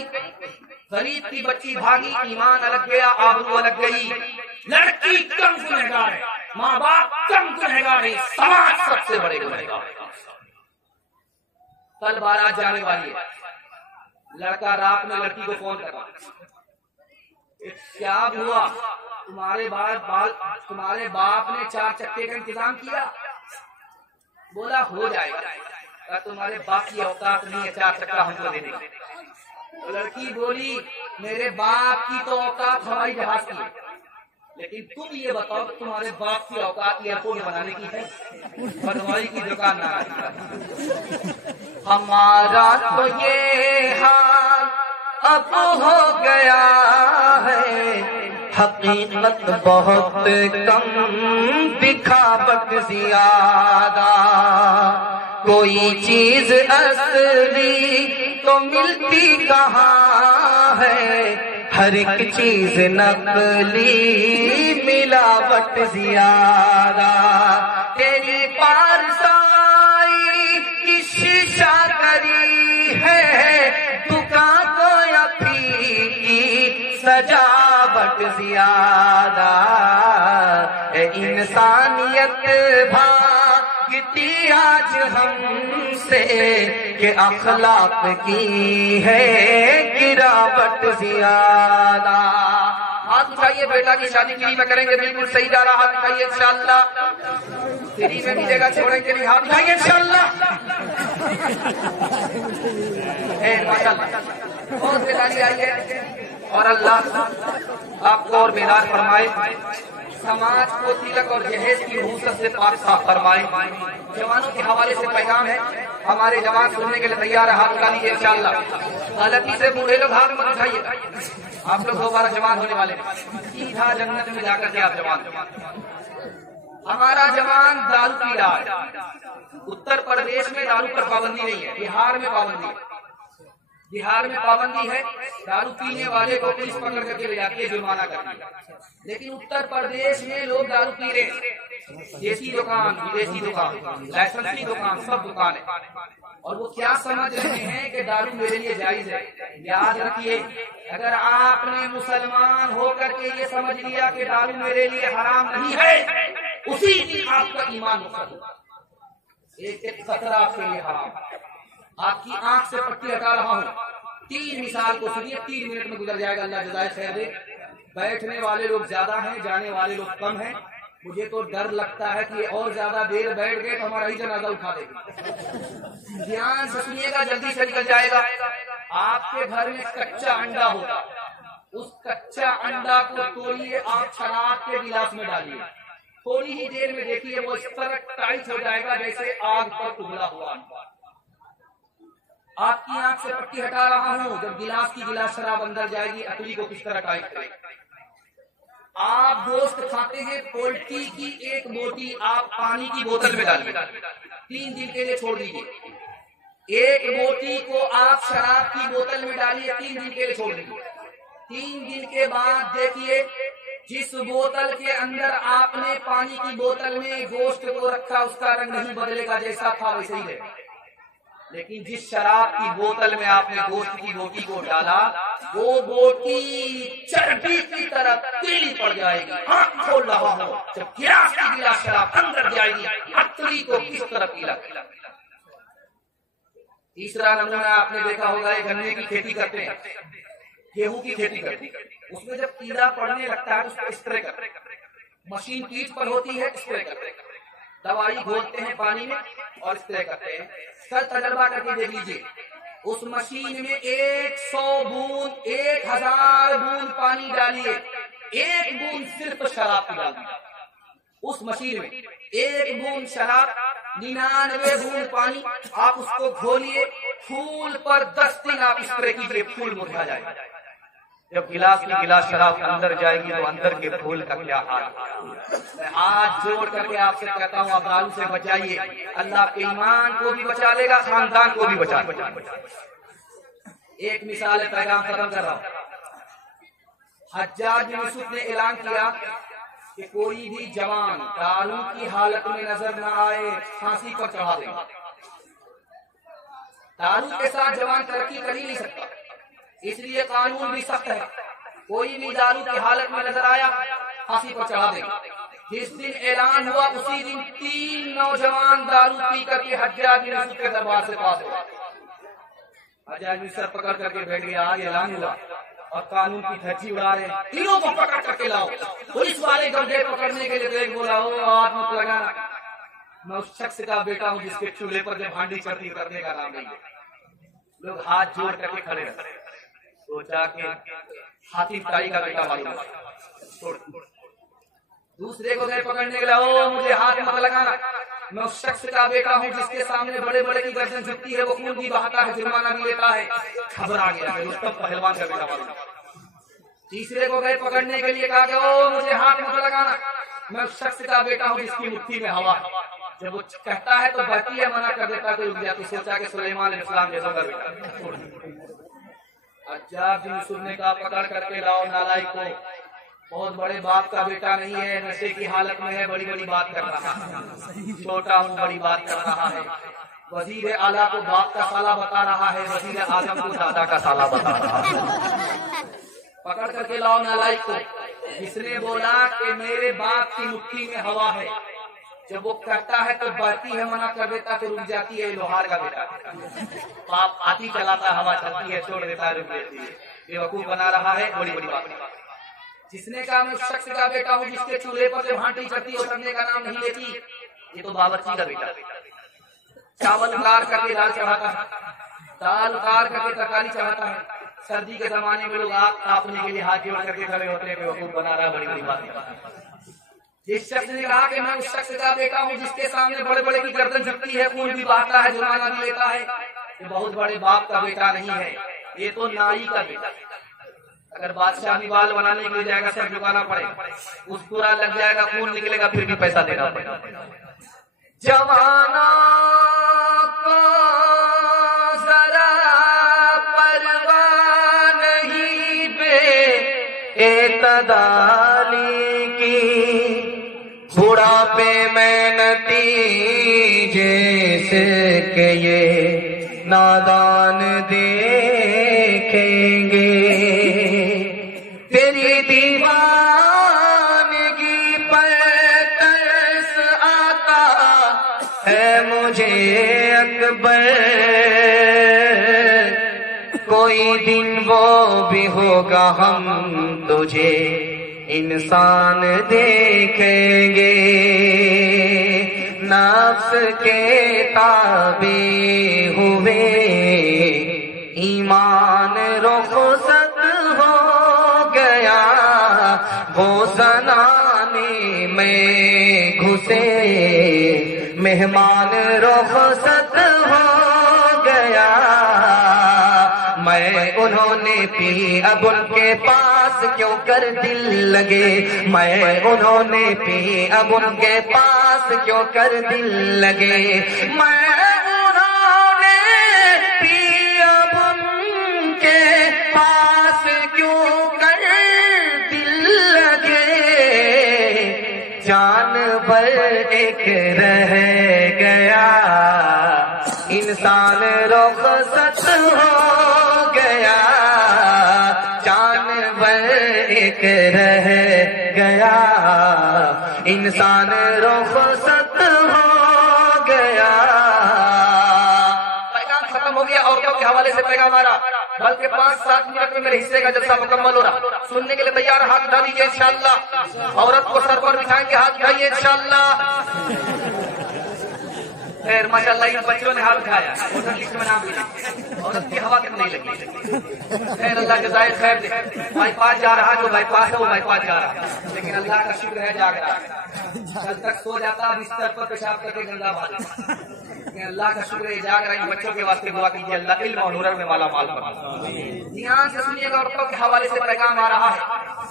غریب کی بچی بھاگی، ایمان الگ گیا، آبرو الگ گئی۔ لڑکی کم گنہگار ہے، ماں باپ کم گنہگار ہے، سماج سب سے بڑے گنہگار ہے۔ کل بارات جانے والی ہے، لڑکا رات میں لڑکی کو فون کرا، کیا ہوا؟ تمہارے باپ نے 4 چکے کا انتظام کیا؟ بولا ہو جائے گا۔ تمہارے باپ کی اوقات نہیں ہے 4 چکا ہم کو دینے کی۔ لڑکی بولی میرے باپ کی تو اوقات ہوائی جہاز کی ہے، لیکن تم یہ بتاؤ کہ تمہارے باپ کی اوقات ایئرپورٹ بنانے کی ہے؟ بنوائی کی دکان نہ۔ ہمارا تو یہ حال اب ہو گیا ہے، حقیقت بہت کم، دکھاوٹ زیادہ، کوئی چیز اصلی تو ملتی کہاں ہے، ہر ایک چیز نقلی، ملاوٹ زیادہ، تیری پارسائی کی شیشہ گری ہے، دکان کو یا پھیکی سجاوٹ زیادہ، انسانیت بھاگتی آج ہم سے، کہ اخلاق کی ہے گراوٹ زیادہ۔ ہاتھ اٹھائیے، بیٹا کی شادی فری میں کریں گے، بالکل صحیح جا رہا، ہاتھ اٹھائیے انشاءاللہ۔ فری میں ملے گا، چھوڑیں گے نہیں، ہاتھ اٹھائیے انشاءاللہ۔ بہت بیداری آئی ہے، اور اللہ آپ کو اور بیدار فرمائے، سماج کو تلک اور جہیز کی نحوست سے پاک صاف فرمائے۔ جوانوں کے حوالے سے پیغام ہے، ہمارے جوان سننے کے لیے تیار ہے، ہاتھ اٹھا لیجیے انشاءاللہ۔ غلطی سے بوڑھے لوگ ہاتھ مت اٹھائیے، آپ لوگ دوبارہ جوان ہونے والے، سیدھا جنت میں جا کر کے آپ جوان۔ ہمارا جوان دارو پی رہا ہے، اتر پردیش میں دارو پر پابندی نہیں ہے، بہار میں پابندی ہے۔ بہار میں پابندی ہے، دارو پینے والے کو پولیس پکڑ کر کے لے جاتی ہے، جرمانہ کرتی ہے، لیکن اتر پردیش میں لوگ دارو پی رہے ہیں، دیسی دکان، ودیسی دکان، لائسنسی دکان، سب دکان ہے، اور وہ کیا سمجھ رہے ہیں کہ دارو میرے لیے جائز ہے۔ یاد رکھیے، اگر آپ نے مسلمان ہو کر کے یہ سمجھ لیا کہ دارو میرے لیے حرام نہیں ہے، اسی دن آپ کا ایمان مقرر ہوگا۔ ایک خطرہ آپ کے لیے حرام، آپ کی آنکھ سے پٹی ہٹا رہا ہوں، 3 مثال کو سنیے، 3 منٹ میں گزر جائے گا، اللہ جزائے خیر دے۔ بیٹھنے والے لوگ زیادہ ہیں، جانے والے لوگ کم ہیں، مجھے تو ڈر لگتا ہے کہ اور زیادہ دیر بیٹھ گئے تو ہمارا ہی جنازہ اٹھا دے گا۔ دھیان سے سنیے گا، جلدی سے نکل جائے گا۔ آپ کے گھر میں کچا انڈا ہوگا، اس کچا انڈا کو توڑیے، آپ شراب کے گلاس میں ڈالیے، تھوڑی ہی دیر میں دیکھیے وہ اس طرح ٹائٹ ہو جائے گا جیسے آگ پر ابلا ہوا انڈا۔ آپ کی آنکھ سے پٹی ہٹا رہا ہوں، جب گلاس کی گلاس شراب اندر جائے گی، اکلی کو کس طرح ٹائٹ کرے گا۔ آپ گوشت کھاتے ہیں، پولٹری کی ایک بوٹی آپ پانی کی بوتل میں ڈالیے، 3 دن کے لیے چھوڑ دیجیے۔ ایک بوٹی کو آپ شراب کی بوتل میں ڈالیے، 3 دن کے لیے چھوڑ دیجیے۔ 3 دن کے بعد دیکھیے جس بوتل کے اندر آپ نے پانی کی بوتل میں گوشت کو رکھا اس کا رنگ نہیں بدلے گا، جیسا تھا ویسے ہی رہے گا۔ لیکن جس شراب کی بوتل میں آپ نے گوشت کی بوٹی کو ڈالا، وہ بوٹی چربی کی طرح پیلی پڑ جائے گی۔ آنکھ کھول رہا ہوں، جب گلاس کی گلاس شراب اندر جائے گی، اتری کو کس طرح پیلا۔ تیسرا نمونہ آپ نے دیکھا ہوگا، ایک گنے کی کھیتی کرتے ہیں، گیہوں کی کھیتی کرتے ہیں، اس میں جب کیڑا پڑنے لگتا ہے تو اس کو اسپرے کرتے ہیں، مشین پیٹ پر ہوتی ہے، اسپرے کرتے ہیں، دوائی گھولتے ہیں پانی میں اور اسپرے کرتے ہیں۔ کل تجربہ کر کے دیکھ لیجیے، اس مشین میں 100 بوند 1000 بوند پانی ڈالیے، 1 بوند صرف شراب کی ڈال دیجیے۔ اس مشین میں 1 بوند شراب، 99 بوند پانی، آپ اس کو گھولیے، پھول پر 10 دن آپ اسپرے کیجیے، پھول مرجھا جائے گا۔ جب گلاس کی گلاس شراب اندر جائے گی تو اندر کے پھول کا کیا حال ہے۔ میں ہاتھ جوڑ کر کے آپ سے کہتا ہوں، آپ دارو سے بچائیے، اللہ آپ کے ایمان کو بھی بچا لے گا، خاندان کو بھی بچا لے گا۔ ایک مثال ہے، پیغام ختم کر رہا ہوں۔ حجاج بن یوسف نے اعلان کیا کہ کوئی بھی جوان دارو کی حالت میں نظر نہ آئے، پھانسی پر چڑھا دیں۔ دارو کے ساتھ جوان ترقی کر ہی نہیں سکتا، اس لیے قانون بھی سخت ہے، کوئی بھی دارو کی حالت میں نظر آیا پھانسی پر چڑھا دیں۔ جس دن اعلان ہوا اسی دن 3 نوجوان دارو پی کر کے حجاج بن یوسف کے دربار سے پاس ہوئے۔ حجاج بن سر پکڑ کر کے بیٹھ گیا، آج اعلان ہوا اور قانون کی دھجی اڑا رہے ہیں، تینوں کو پکڑ کر کے لاؤ۔ پولیس والے گردے پکڑنے کے لیے دیکھ بولا، او ہاتھ مت لگانا، میں اس شخص کا بیٹا ہوں جس کے چولہے پر جب ہانڈی چڑھتی کرنے کا نام نہیں ہے۔ لوگ ہاتھ جوڑ کر کے کھڑے رہتے، سوچا کہ حاتم طائی کا بیٹا معلوم ہے، دوسرے کو گئے پکڑنے کے لیے، او مجھے ہاتھ مت لگانا، میں اس شخص کا بیٹا ہوں جس کے سامنے بڑے بڑے کی گردن جھکتی ہے، وہ خون بھی بہاتا ہے، جرمانہ بھی لیتا ہے۔ گھبرا گیا کہ رستم پہلوان کا بیٹا معلوم ہے۔ تیسرے کو گئے پکڑنے کے لیے، کہا کہ او مجھے ہاتھ مت لگانا، میں اس شخص کا بیٹا ہوں جس کی مٹھی میں ہوا ہے، جب وہ کہتا ہے تو بہتی ہے، منع کر دیتا تو رک جاتی۔ سوچا کہ سلیمان علیہ السلام جیسا کا بیٹا۔ حجاج بن یوسف نے کہا پکڑ کر کے لاؤ نالائق کو، بہت بڑے باپ کا بیٹا نہیں ہے، نشے کی حالت میں ہے، بڑی بڑی بات کر رہا ہے، چھوٹا ہوں بڑی بات کر رہا ہے، وزیر اعلیٰ کو باپ کا سالہ بتا رہا ہے، وزیر اعظم کو دادا کا سالہ بتا رہا ہے۔ پکڑ کر کے لاؤ نالائق کو، جس نے بولا کہ میرے باپ کی مٹھی میں ہوا ہے، جب وہ کہتا ہے تو بڑھتی ہے، منع کر دیتا تو رک جاتی ہے، لوہار کا بیٹا۔ باپ آتی چلاتا ہے، ہوا چلتی ہے، چھوڑ دیتا ہے، رک جاتی ہے، بیوقوف بنا رہا ہے، بڑی بڑی بات۔ جس نے کہا میں اس شخص کا بیٹا ہوں جس کے چولہے پر جب ہانڈی چڑھتی ہے اترنے کا نام نہیں لیتی، یہ تو باورچی کا بیٹا۔ چاول اتار کر کے دال چڑھاتا ہے، دال اتار کر کے ترکاری چڑھاتا ہے، سردی کے زمانے میں لوگ آگ تاپنے کے لیے ہاتھ جوڑ کر کے کھڑے ہوتے ہیں، بیوقوف بنا رہا ہے، بڑی بڑی بات۔ جس شخص نے کہا کہ میں اس شخص کا بیٹا ہوں جس کے سامنے بڑے بڑے کی گردن جھکتی ہے، خون بھی بہاتا ہے، جرمانہ بھی لیتا ہے، یہ بہت بڑے باپ کا بیٹا نہیں ہے، یہ تو نائی کا بیٹا۔ اگر بادشاہ بال بنانے کے لیے جائے گا سر جھکانا پڑے، اس پورا لگ جائے گا، خون نکلے گا، پھر بھی پیسہ دینا پڑے گا۔ جوانا کو ذرا پرواہ نہیں بے اعتدالی کی، بڑھاپے میں نتیجے سے کہ یہ نادان دیکھیں گے، تیری دیوانگی پر مجھے اکبر، کوئی دن وہ بھی ہوگا ہم تجھے انسان دیکھیں گے، نفس کے تابع ہوئے ایمان رخصت ہو گیا، وہ زنانے میں گھسے مہمان رخصت ہو گیا، میں انہوں نے پی اب ان کے پاس کیوں کر دل لگے، میں انہوں نے پی اب ان کے پاس کیوں کر دل لگے، میں انہوں نے پی اب ان کے پاس کیوں کر دل لگے، جانور ایک رہ گیا انسان رخصت ہو گیا، جانور ایک رہ گیا انسان رخصت ہو گیا۔ پیغام ختم ہو گیا، عورتوں کے حوالے سے پیغام آ رہا، بلکہ 5-7 منٹ میں میرے حصے کا جلسہ مکمل ہو رہا، سننے کے لیے تیار؟ ہاتھ اٹھا دیجیے انشاءاللہ، عورت کو سر پر بٹھائیں گے، ہاتھ اٹھائیے انشاءاللہ۔ خیر ماشاءاللہ ان بچوں نے ہاتھ اٹھایا، لسٹ میں نام لکھا، عورت کی ہوا کتنی لگی، خیر اللہ جزائے خیر دے۔ بائی پاس جا رہا، جو بائی پاس ہے وہ بائی پاس جا رہا، لیکن اللہ کا شکر ہے جاگ رہا ہے، کل تک سو جاتا بستر پر پیشاب کر کے گندا بات، لیکن اللہ کا شکر ہے جاگ رہا ہے۔ ان بچوں کے واسطے دعا کیجیے اللہ علم اور ہنر میں مالا مال بنا۔ دھیان سے سنیے گا، عورتوں کے حوالے سے پیغام آ رہا ہے،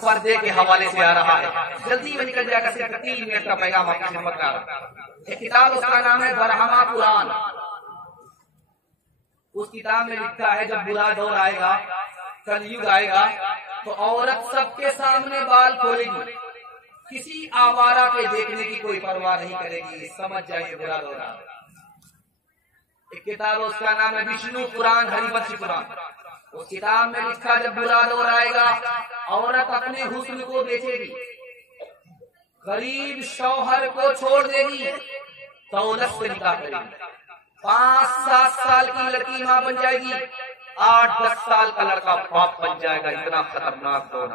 پردے کے حوالے سے آ رہا ہے، جلدی میں نکل جائے گا، صرف 3 منٹ کا پیغام آپ کی خدمت میں آ رہا ہے۔ ایک کتاب اس کا نام ہے برہمہ قرآن، اس کتاب میں لکھا ہے جب برا دور آئے گا، کلیگ آئے گا، تو عورت سب کے سامنے بال کھولے گی، کسی آوارہ کے دیکھنے کی کوئی پرواہ نہیں کرے گی، سمجھ جائیے برا دور آ رہا ہے۔ ایک کتاب اس کا نام ہے وشنو قرآن، ہری بنسی قرآن، اس کتاب میں لکھا جب برا دور آئے گا عورت اپنے حسن کو بیچے گی، غریب شوہر کو چھوڑ دے گی، دولت سے نکاح کرے گی، 5-7 سال کی لڑکی ماں بن جائے گی، 8-10 سال کا لڑکا باپ بن جائے گا، اتنا خطرناک دور۔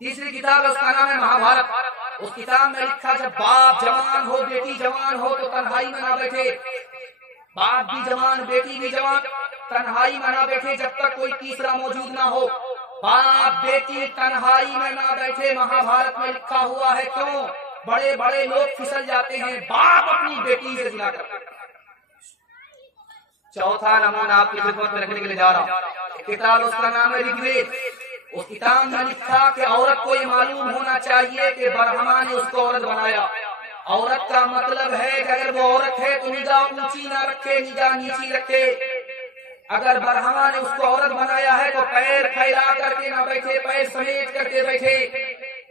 تیسری کتاب اس کا نام ہے مہابھارت، اس کتاب میں لکھا جب باپ جوان ہو، بیٹی جوان ہو تو تنہائی میں نہ بیٹھے، باپ بھی جوان بیٹی بھی جوان، تنہائی میں نہ بیٹھے جب تک کوئی تیسرا موجود نہ ہو، باپ بیٹی تنہائی میں نہ بیٹھے۔ مہابھارت میں لکھا ہوا ہے کیوں بڑے بڑے لوگ پھسل جاتے ہیں، باپ اپنی بیٹی سے زنا کرتا ہے۔ چوتھا نمونہ آپ کی خدمت میں رکھنے کے لیے جا رہا ہوں، کتاب اس کا نام ہے رگ وید، اس کتاب میں لکھا کہ عورت کو یہ معلوم ہونا چاہیے کہ برہما نے اس کو عورت بنایا۔ عورت کا مطلب ہے کہ اگر وہ عورت ہے تو نگاہ اونچی نہ رکھے، نگاہ نیچی رکھے، اگر برہما نے اس کو عورت بنایا ہے تو پیر پھیلا کر کے نہ بیٹھے، پیر سمیٹ کر کے بیٹھے۔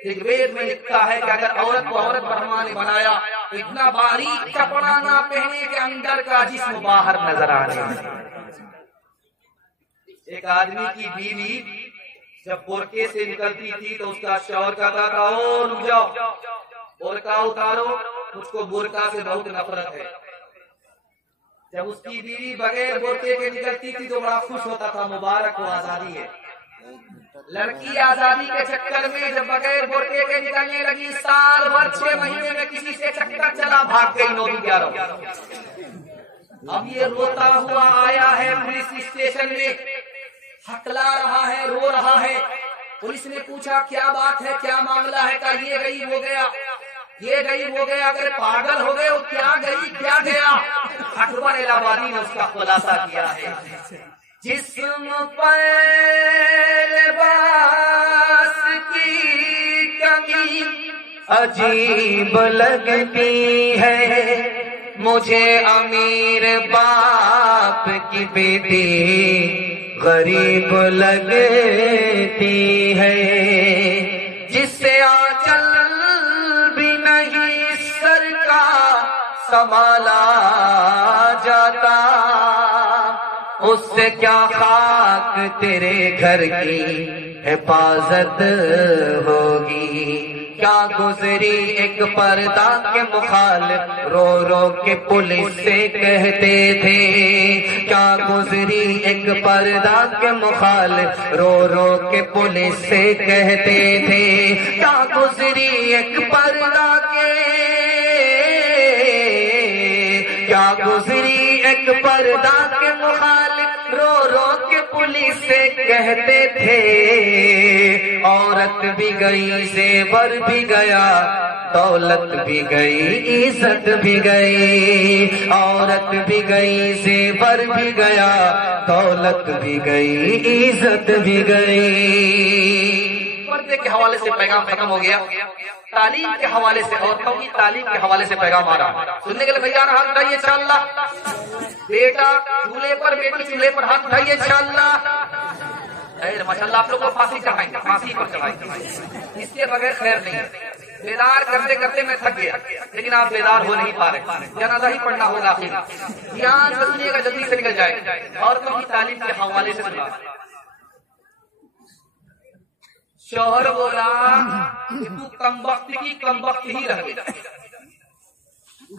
رگ وید میں لکھا ہے کہ اگر عورت کو عورت برہما نے بنایا اتنا باریک کپڑا نہ پہنے کہ اندر کا جسم باہر نظر آنے۔ ایک آدمی کی بیوی جب برقعے سے نکلتی تھی تو اس کا شوہر کہتا تھا او رک جاؤ، برقع اتارو، مجھ کو برقع سے بہت نفرت ہے۔ جب اس کی بیوی بغیر برقعے کے نکلتی تھی تو بڑا خوش ہوتا تھا، مبارک ہو آزادی ہے۔ لڑکی آزادی کے چکر میں جب بغیر برقعے کے نکلنے لگی، سال بھر 6 مہینے میں کسی سے چکر چلا، بھاگ گئی 9-11۔ اب یہ روتا ہوا آیا ہے پولیس اسٹیشن میں، ہکلا رہا ہے، رو رہا ہے۔ پولیس نے پوچھا کیا بات ہے، کیا معاملہ ہے؟ کہا یہ گئی وہ گیا، یہ گئی وہ گیا۔ اگر پاگل ہو گئے وہ کیا گئی کیا گیا؟ اکبر الہ آبادی نے اس کا خلاصہ کیا ہے، جسم پر لباس کی کمی عجیب لگتی ہے، مجھے امیر باپ کی بیٹی غریب لگتی ہے، جس سے آنچل بھی نہیں سر کا سنبھالا جاتا، اس سے کیا خاک تیرے گھر کی حفاظت ہوگی، کیا گزری ایک پردہ کے مخالف رو رو کے پولیس سے کہتے تھے، کیا گزری ایک پردہ کے مخالف رو رو کے پولیس سے کہتے تھے، کیا گزری ایک پردہ کے، کیا گزری ایک پردہ کے مخالف رو رو کے پولیس سے کہتے تھے، عورت بھی گئی زیور بھی گیا دولت بھی گئی عزت بھی گئی، عورت بھی گئی زیور بھی گیا دولت بھی گئی عزت بھی گئی۔ پردے کے حوالے سے پیغام ختم ہو گیا، تعلیم کے حوالے سے، عورتوں کی تعلیم کے حوالے سے پیغام آ رہا، سننے کے لیے بھائی ہاتھ اٹھائیے انشاءاللہ، بیٹا چولہے پر بیٹی چولہے پر ہاتھ اٹھائیے انشاءاللہ۔ ماشاء اللہ آپ لوگ کو پھانسی چڑھائیں گے، پھانسی پر چڑھائیں گے، اس کے بغیر خیر نہیں ہے۔ بیدار کرتے کرتے میں تھک گیا، لیکن آپ بیدار ہو نہیں پا رہے، جنازہ ہی پڑھنا ہوگا آخر، دھیان رکھیے گا جلدی سے نکل جائے۔ عورتوں کی تعلیم کے حوالے سے سنا، شوہر بولا کہ تو کم وقت ہی رہ گئی،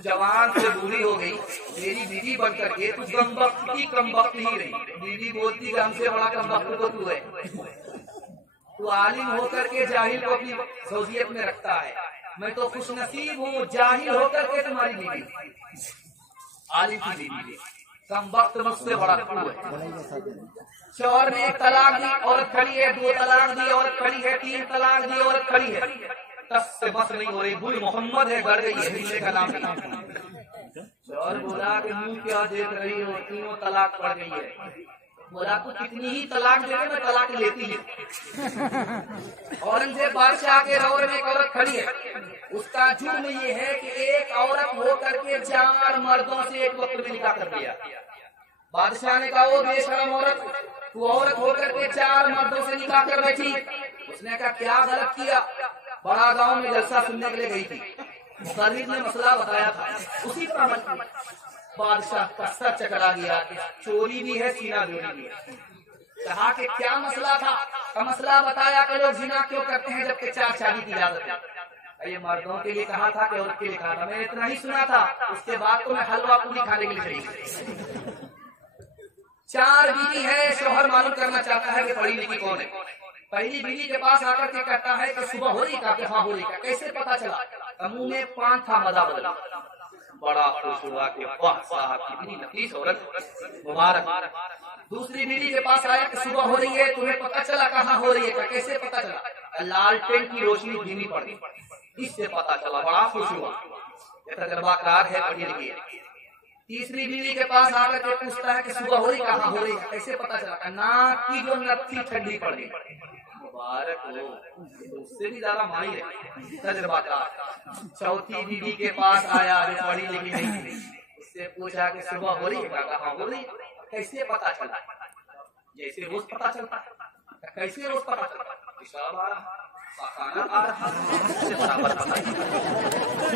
جوان سے بوڑھی ہو گئی، میری بیوی بن کر کے تو کم وقت ہی رہی۔ بیوی بولتی کہ ہم سے بڑا کم وقت تو ہے، تو عالم ہو کر کے جاہل کو اپنی زوجیت میں رکھتا ہے، میں تو خوش نصیب ہوں جاہل ہو کر کے تمہاری بیوی، عالم کی بیوی کم وقت مجھ سے بڑا تو ہے۔ شوہر نے ایک طلاق دی، عورت کھڑی ہے، 2 طلاق دی، عورت کھڑی ہے، 3 طلاق دی، عورت کھڑی ہے، تس سے بس نہیں ہو رہی، گل محمد ہے گڑ گئی ہے، ہندے کا نام نہیں۔ شوہر بولا کہ منہ کیا دیکھ رہی ہو، 3 طلاق پڑ گئی ہے۔ بولا تو کتنی ہی طلاق دے میں طلاق لیتی ہے۔ اورنگزیب بادشاہ کے دور میں ایک عورت کھڑی ہے، اس کا جرم یہ ہے کہ ایک عورت ہو کر کے 4 مردوں سے ایک وقت میں نکاح کر دیا۔ بادشاہ نے کہا وہ بے شرم عورت، تو عورت ہو کر کے 4 مردوں سے نکاح کر بیٹھی۔ اس نے کہا کیا غلط کیا؟ بڑا گاؤں میں جلسہ سننے کے لیے گئی تھی، مقرر نے مسئلہ بتایا تھا، اسی پر عمل کیا۔ بادشاہ کا سر چکرا گیا، چوری بھی ہے سینہ چوری بھی ہے۔ کہا کہ کیا مسئلہ تھا؟ مسئلہ بتایا کہ لوگ زنا کیوں کرتے ہیں جبکہ 4 شادی کی اجازت ہے۔ یہ مردوں کے لیے کہا تھا کہ عورت کے لیے کہا تھا، میں نے اتنا ہی سنا تھا، اس کے بعد تو میں حلوہ پوری کھانے کے لیے چلی گئی۔ 4 بیوی ہے، شوہر معلوم کرنا چاہتا ہے کہ پڑھی لکھی کون ہے۔ پہلی بیوی کے پاس آ کر کے کہتا ہے کہ صبح ہو رہی، کہا کہ ہاں ہو رہی، کا کیسے پتا چلا؟ منہ میں پان تھا، مزہ بدلا۔ بڑا خوش ہوا کہ واہ صاحب کتنی نفیس عورت، مبارک۔ دوسری بیوی کے پاس آیا کہ صبح ہو رہی ہے، تمہیں پتا چلا؟ کہاں ہو رہی ہے، کا کیسے پتا چلا؟ لالٹین کی روشنی دھیمی پڑ گئی، اس سے پتا چلا، بڑا خوش ہوا، تجربہ کار ہے، پڑھی لکھی ہے۔ تیسری بیوی کے پاس آ کر کے پوچھتا ہے کہ صبح ہو رہی، کہاں ہو رہی ہے، کیسے پتا چلا؟ ناک کی جو نت تھی ٹھنڈی پڑ گئی، مبارک ہو، اس سے بھی زیادہ ماہر ہے، تجربہ کار۔ چوتھی بیوی کے پاس آیا، جو پڑھی لکھی نہیں تھی، اس سے پوچھا کہ صبح ہو رہی ہے، کہاں ہو رہی ہے، کیسے پتا چلا؟ جیسے روز پتا چلتا ہے، کیسے روز پتا چلتا ہے؟ پیشاب آ رہا، پخانا آ رہا، اس سے برابر پتا چلتا۔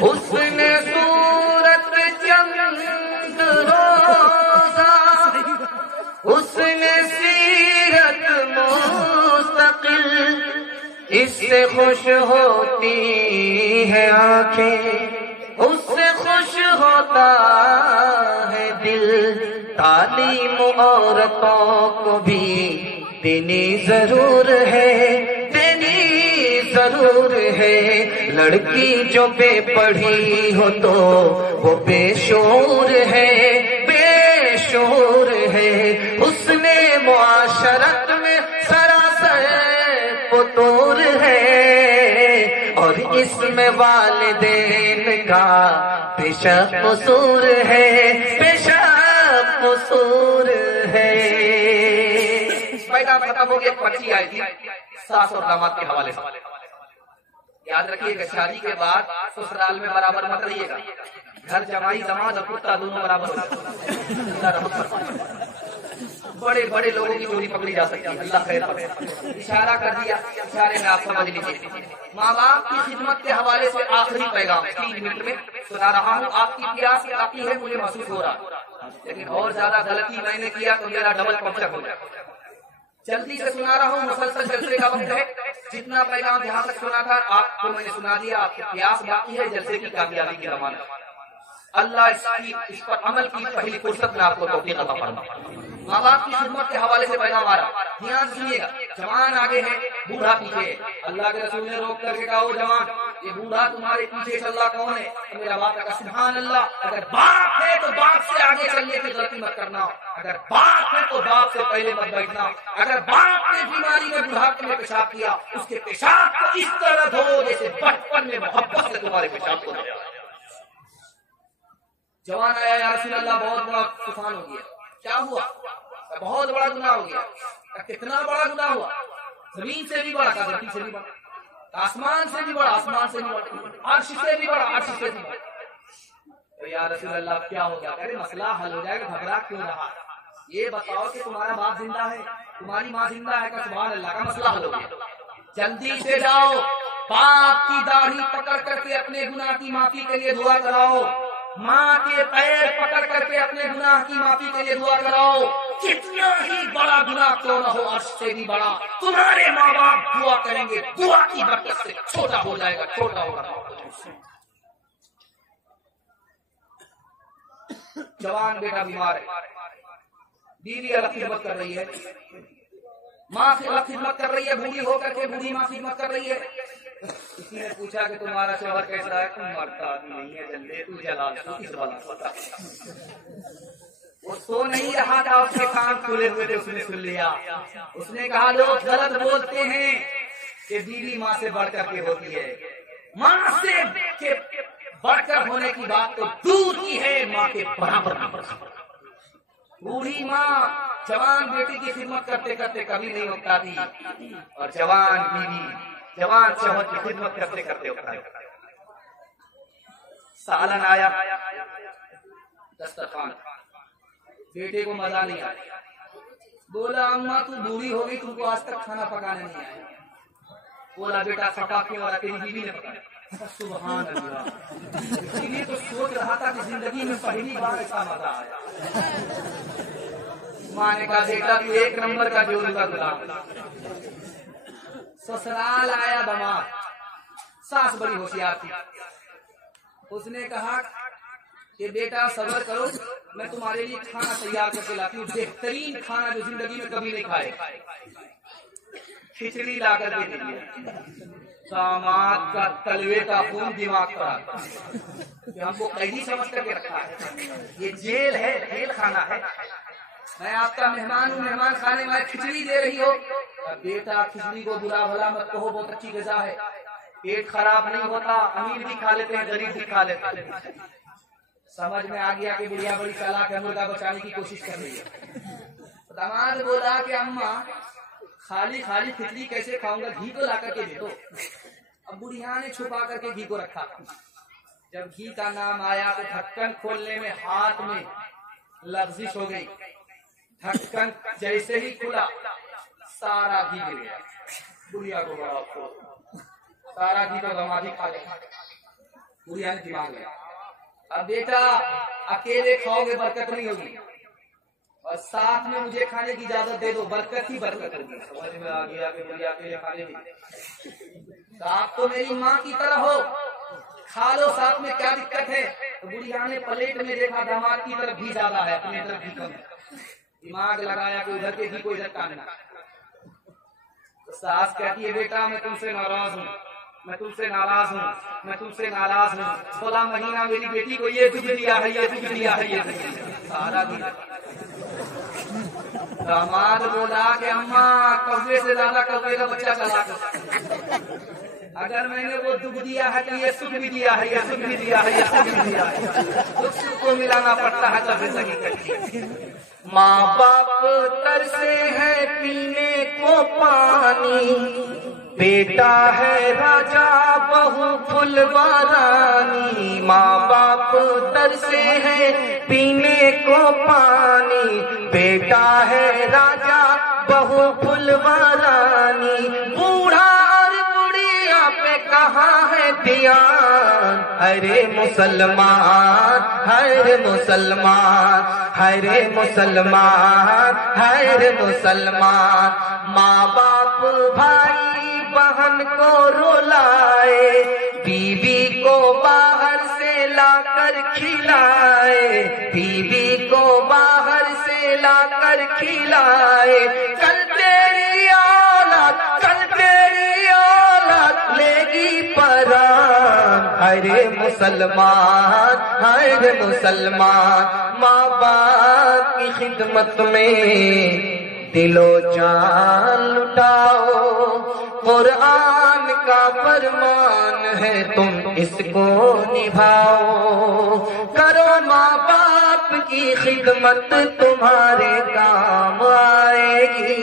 حسن صورت چند روزہ، حسن سیرت مستقل، اس سے خوش ہوتی ہے آنکھیں، اس سے خوش ہوتا ہے دل۔ تعلیم عورتوں کو بھی دینی ضرور ہے، دینی ضرور ہے۔ لڑکی جو بے پڑھی ہو تو وہ بے شعور ہے، بے شعور ہے۔ حسن معاشرت میں سراسر فطور ہے، اور اس میں والدین کا بے شک قصور ہے، بے شک قصور ہے۔ پیغام ختم ہو گیا، ایک پرچی آئی تھی ساس اور داماد کے حوالے سے۔ یاد رکھیے گا شادی کے بعد سسرال میں برابر مت رہیے گا، گھر جمائی داماد اور کتا دونوں برابر ہوگا۔ بڑے بڑے لوگوں کی چوری پکڑی جا سکتی ہے، اللہ خیر کرے۔ اشارہ کر دیا، اشارے میں آپ سمجھ لیجیے۔ ماں باپ کی خدمت کے حوالے سے آخری پیغام 3 منٹ میں سنا رہا ہوں۔ آپ کی پیاس آتی ہے، مجھے محسوس ہو رہا، لیکن اور زیادہ غلطی میں نے کیا تو میرا ڈبل پنکچر ہو جائے۔ جلدی سے سنا رہا ہوں، مسلسل جلسے کا وقت ہے۔ جتنا پیغام یہاں تک سنا تھا آپ کو میں نے سنا دیا. آپ کی پیاس باقی ہے جیسے کہ کامیابی کی ضمانت. اللہ اس پر عمل کی پہلی فرصت میں آپ کو توفیق عطا فرمائے. ماں باپ کی خدمت کے حوالے سے پیغام آ رہا. دھیان سنیے گا. جوان آگے ہے, بوڑھا پیچھے ہے. اللہ کے رسول نے روک کر کے کہا, وہ جوان یہ بوڑھا تمہارے پیچھے چل رہا کون ہے؟ میرا باپ کا. سبحان اللہ. اگر باپ ہے تو باپ سے آگے چلنے کی غلطی مت کرنا. اگر باپ ہے تو باپ سے پہلے مت بیٹھنا. اگر باپ نے بیماری میں بڑھاپے میں پیشاب کیا, اس کے پیشاب کو اس طرح دھو جیسے بچپن میں محبت سے تمہارے پیشاب کو دھویا. جوان آیا, یا رسول اللہ بہت بڑا طوفان ہو گیا. کیا ہوا؟ بہت بڑا گناہ ہو گیا. کتنا بڑا گناہ ہوا؟ زمین سے بھی بڑا, دھرتی سے بھی بڑا, آسمان سے بھی بڑا, آسمان سے بھی بڑا, عرش سے بھی بڑا, عرش سے بھی بڑا. تو یا رسول اللہ کیا ہو گیا؟ ارے مسئلہ حل ہو جائے گا, گھبرا کیوں رہا؟ یہ بتاؤ کہ تمہارا باپ زندہ ہے, تمہاری ماں زندہ ہے. کہ سبحان اللہ, کا مسئلہ حل ہو گیا. جلدی سے جاؤ, باپ کی داڑھی پکڑ کر کے اپنے گناہ کی معافی کے لیے دعا کراؤ. ماں کے پیر پکڑ کر کے اپنے گناہ کی معافی کے لیے دعا کراؤ. کتنا ہی بڑا گناہ کیوں نہ ہو, عرش سے بھی بڑا, تمہارے ماں باپ دعا کریں گے, دعا کی برکت سے چھوٹا ہو جائے گا, چھوٹا ہوگا. جوان بیٹا بیمار ہے, بیوی الگ خدمت کر رہی ہے, ماں سے الگ خدمت کر رہی ہے, بوڑھی ہو کر کے بوڑھی ماں خدمت کر رہی ہے. کسی نے پوچھا کہ تمہارا شوہر کیسا ہے؟ تم مرتا نہیں ہے, جلدی تو جلا اس والا پتا. وہ سو نہیں رہا تھا, اس کے کان کھلے ہوئے تھے, اس نے سن لیا. اس نے کہا لوگ غلط بولتے ہیں کہ بیوی ماں سے بڑھ کر کے ہوتی ہے. ماں سے بڑھ کر ہونے کی بات تو دور کی ہے, ماں کے برابر. بوڑھی ماں جوان بیٹی کی خدمت کرتے کرتے کبھی نہیں ہوتا تھی, اور جوان بیوی جوان شوہر کی خدمت کرتے کرتے ہوتا ہے. سالن آیا, دسترخوان, بیٹے کو مزہ نہیں آیا. بولا اماں تو بوڑھی ہو گئی, تم کو آج تک کھانا پکانے نہیں آیا. بولا بیٹا پکا کے, والا تیری بیوی نے پکایا. سبحان اللہ. اسی لیے تو سوچ رہا تھا کہ زندگی میں پہلی بار ایسا مزہ آیا. ماں نے کہا بیٹا تو ایک نمبر کا جو کا غلام. سسرال آیا دماد, ساس بڑی ہوشیار تھی. اس نے کہا کہ بیٹا صبر کرو, میں تمہارے لیے کھانا تیار کر کے لاتی ہوں, بہترین کھانا جو زندگی میں کبھی نہیں کھائے. کھچڑی لا کر کے دی. داماد کا تلوے کا خون دماغ پر آتا, ہم کو قیدی سمجھ کر کے رکھا ہے. یہ جیل ہے, جیل کھانا ہے. میں آپ کا مہمان ہوں, مہمان کھانے میں کھچڑی دے رہی ہو. بیٹا کھچڑی کو برا بھلا مت کہو, بہت اچھی غذا ہے, پیٹ خراب نہیں ہوتا, امیر بھی کھا لیتے ہیں, غریب بھی کھا لیتے ہیں. سمجھ میں آ گیا کہ بڑھیا بڑی چالاک ہے, مرغا بچانے کی کوشش کر رہی ہے. داماد بولا کہ اماں خالی خالی کھچڑی کیسے کھاؤں گا, گھی کو لا کر کے دے دو. اب بڑھیا نے چھپا کر کے گھی کو رکھا. جب گھی کا نام آیا تو ڈھکن کھولنے میں ہاتھ میں لغزش ہو گئی. ڈھکن جیسے ہی کھلا سارا گھی گر گیا. بڑھیا کو بڑا افسوس, سارا گھی تو دمادی کھا گیا. بڑھیا نے دماغ لیا, اب بیٹا اکیلے کھاؤ گے برکت نہیں ہوگی, اور ساتھ میں مجھے کھانے کی اجازت دے دو, برکت ہی برکت ہوگی. سمجھ میں آ گیا کہ بڑھیا اکیلے کھانے کی. آپ تو میری ماں کی طرح ہو, کھا لو ساتھ میں, کیا دقت ہے. تو بڑھیا نے پلیٹ میں دیکھا داماد کی طرف گھی زیادہ ہے, اپنے طرف گھی کم ہے. دماغ لگایا کہ ادھر کے گھی کو ادھر کاٹنا. تو ساس کہتی ہے بیٹا میں تم سے ناراض ہوں, میں تم سے ناراض ہوں, میں تم سے ناراض ہوں. 16 مہینہ میری بیٹی کو یہ دکھ دیا ہے, یہ دکھ دیا ہے, یہ دکھ دیا ہے. سارا دن داماد بولا کہ اماں کوے سے زیادہ کوے کا بچہ چلا کر, اگر میں نے وہ دکھ دیا ہے تو یہ سکھ بھی دیا ہے, یہ سکھ بھی دیا ہے, یہ سکھ بھی دیا ہے. دکھ کو ملانا پڑتا ہے تب زندگی کٹتی. ماں باپ ترسے ہیں پینے کو پانی, بیٹا ہے راجا بہو پھلوارانی. ماں باپ ترسے ہیں پینے کو پانی, بیٹا ہے راجا بہو پھلوارانی. بوڑھا اور بڑھیا پہ کہاں ہے دھیان, ارے مسلمان, ہر مسلمان, ہر مسلمان, ہر مسلمان. ماں باپ بھائی بہن کو رلائے، بیوی کو باہر سے لا کر کھلائے، بیوی کو باہر سے لا کر کھلائے، کل تیری اولاد، کل تیری اولاد لے گی پران۔ ارے مسلمان، ارے مسلمان، ماں باپ کی خدمت میں دل و جان لٹاؤ، قرآن کا فرمان ہے تم اس کو نبھاؤ، کرو ماں باپ کی خدمت تمہارے کام آئے گی،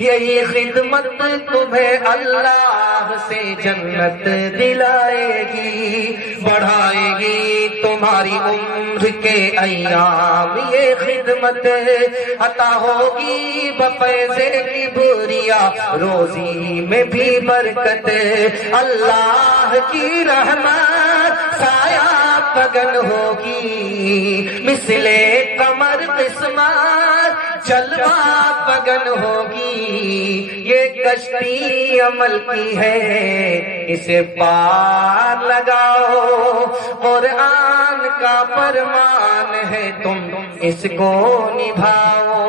یہی خدمت تمہیں اللہ سے جنت دلائے گی، بڑھائے گی تمہاری عمر کے ایام، یہ خدمت عطا ہوگی بفیض کبریا، روزی میں بھی برکت، اللہ کی رحمت سایہ پگن ہوگی، مثل قمر قسمت جلوہ پگن ہوگی، یہ کشتی عمل کی ہے اسے پار لگاؤ، قرآن کا فرمان ہے تم اس کو نبھاؤ۔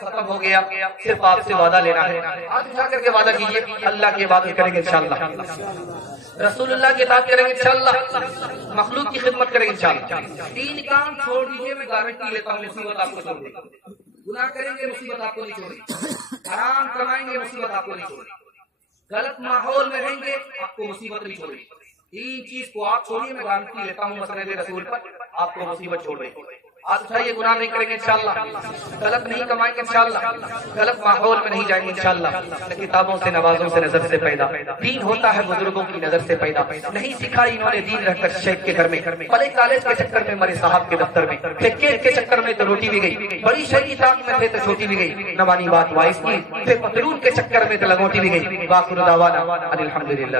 ختم ہو گیا، صرف آپ سے وعدہ لینا ہے، ہاتھ اٹھا کر کے وعدہ کیجئے اللہ کی عبادت کریں گے انشاءاللہ، رسول اللہ کی اطاعت کریں گے انشاءاللہ، مخلوق کی خدمت کریں گے انشاءاللہ۔ تین کام چھوڑ دیجئے، میں گارنٹی لیتا ہوں مصیبت آپ کو چھوڑ دے گی، گناہ کریں گے مصیبت آپ کو نہیں چھوڑے، حرام کمائیں گے مصیبت آپ کو نہیں چھوڑے، غلط ماحول میں رہیں گے آپ کو مصیبت نہیں چھوڑے، تین چیز کو آپ چھوڑیے، میں گارنٹی لیتا ہوں مسند رسول پر آپ کو مصیبت چھوڑ دے گی۔ آج اٹھائیے، گناہ نہیں کریں گے انشاءاللہ، غلط نہیں کمائیں گے انشاءاللہ، غلط ماحول میں نہیں جائیں گے انشاءاللہ، کتابوں سے نوازوں سے نظر سے پیدا، دین ہوتا ہے بزرگوں کی نظر سے پیدا، نہیں سکھائی انہوں نے دین رہ کر شیخ کے گھر میں، پڑھے کالج کے چکر میں مرے صاحب کے دفتر میں، کیک کے چکر میں تو روٹی بھی گئی، بڑی شہری طاق میں تھے تو چھوٹی بھی گئی، نوانی بات وائس کی، پھر پتلون کے چکر میں تو لگوٹی بھی گئی، باخر دعوانا الحمدللہ۔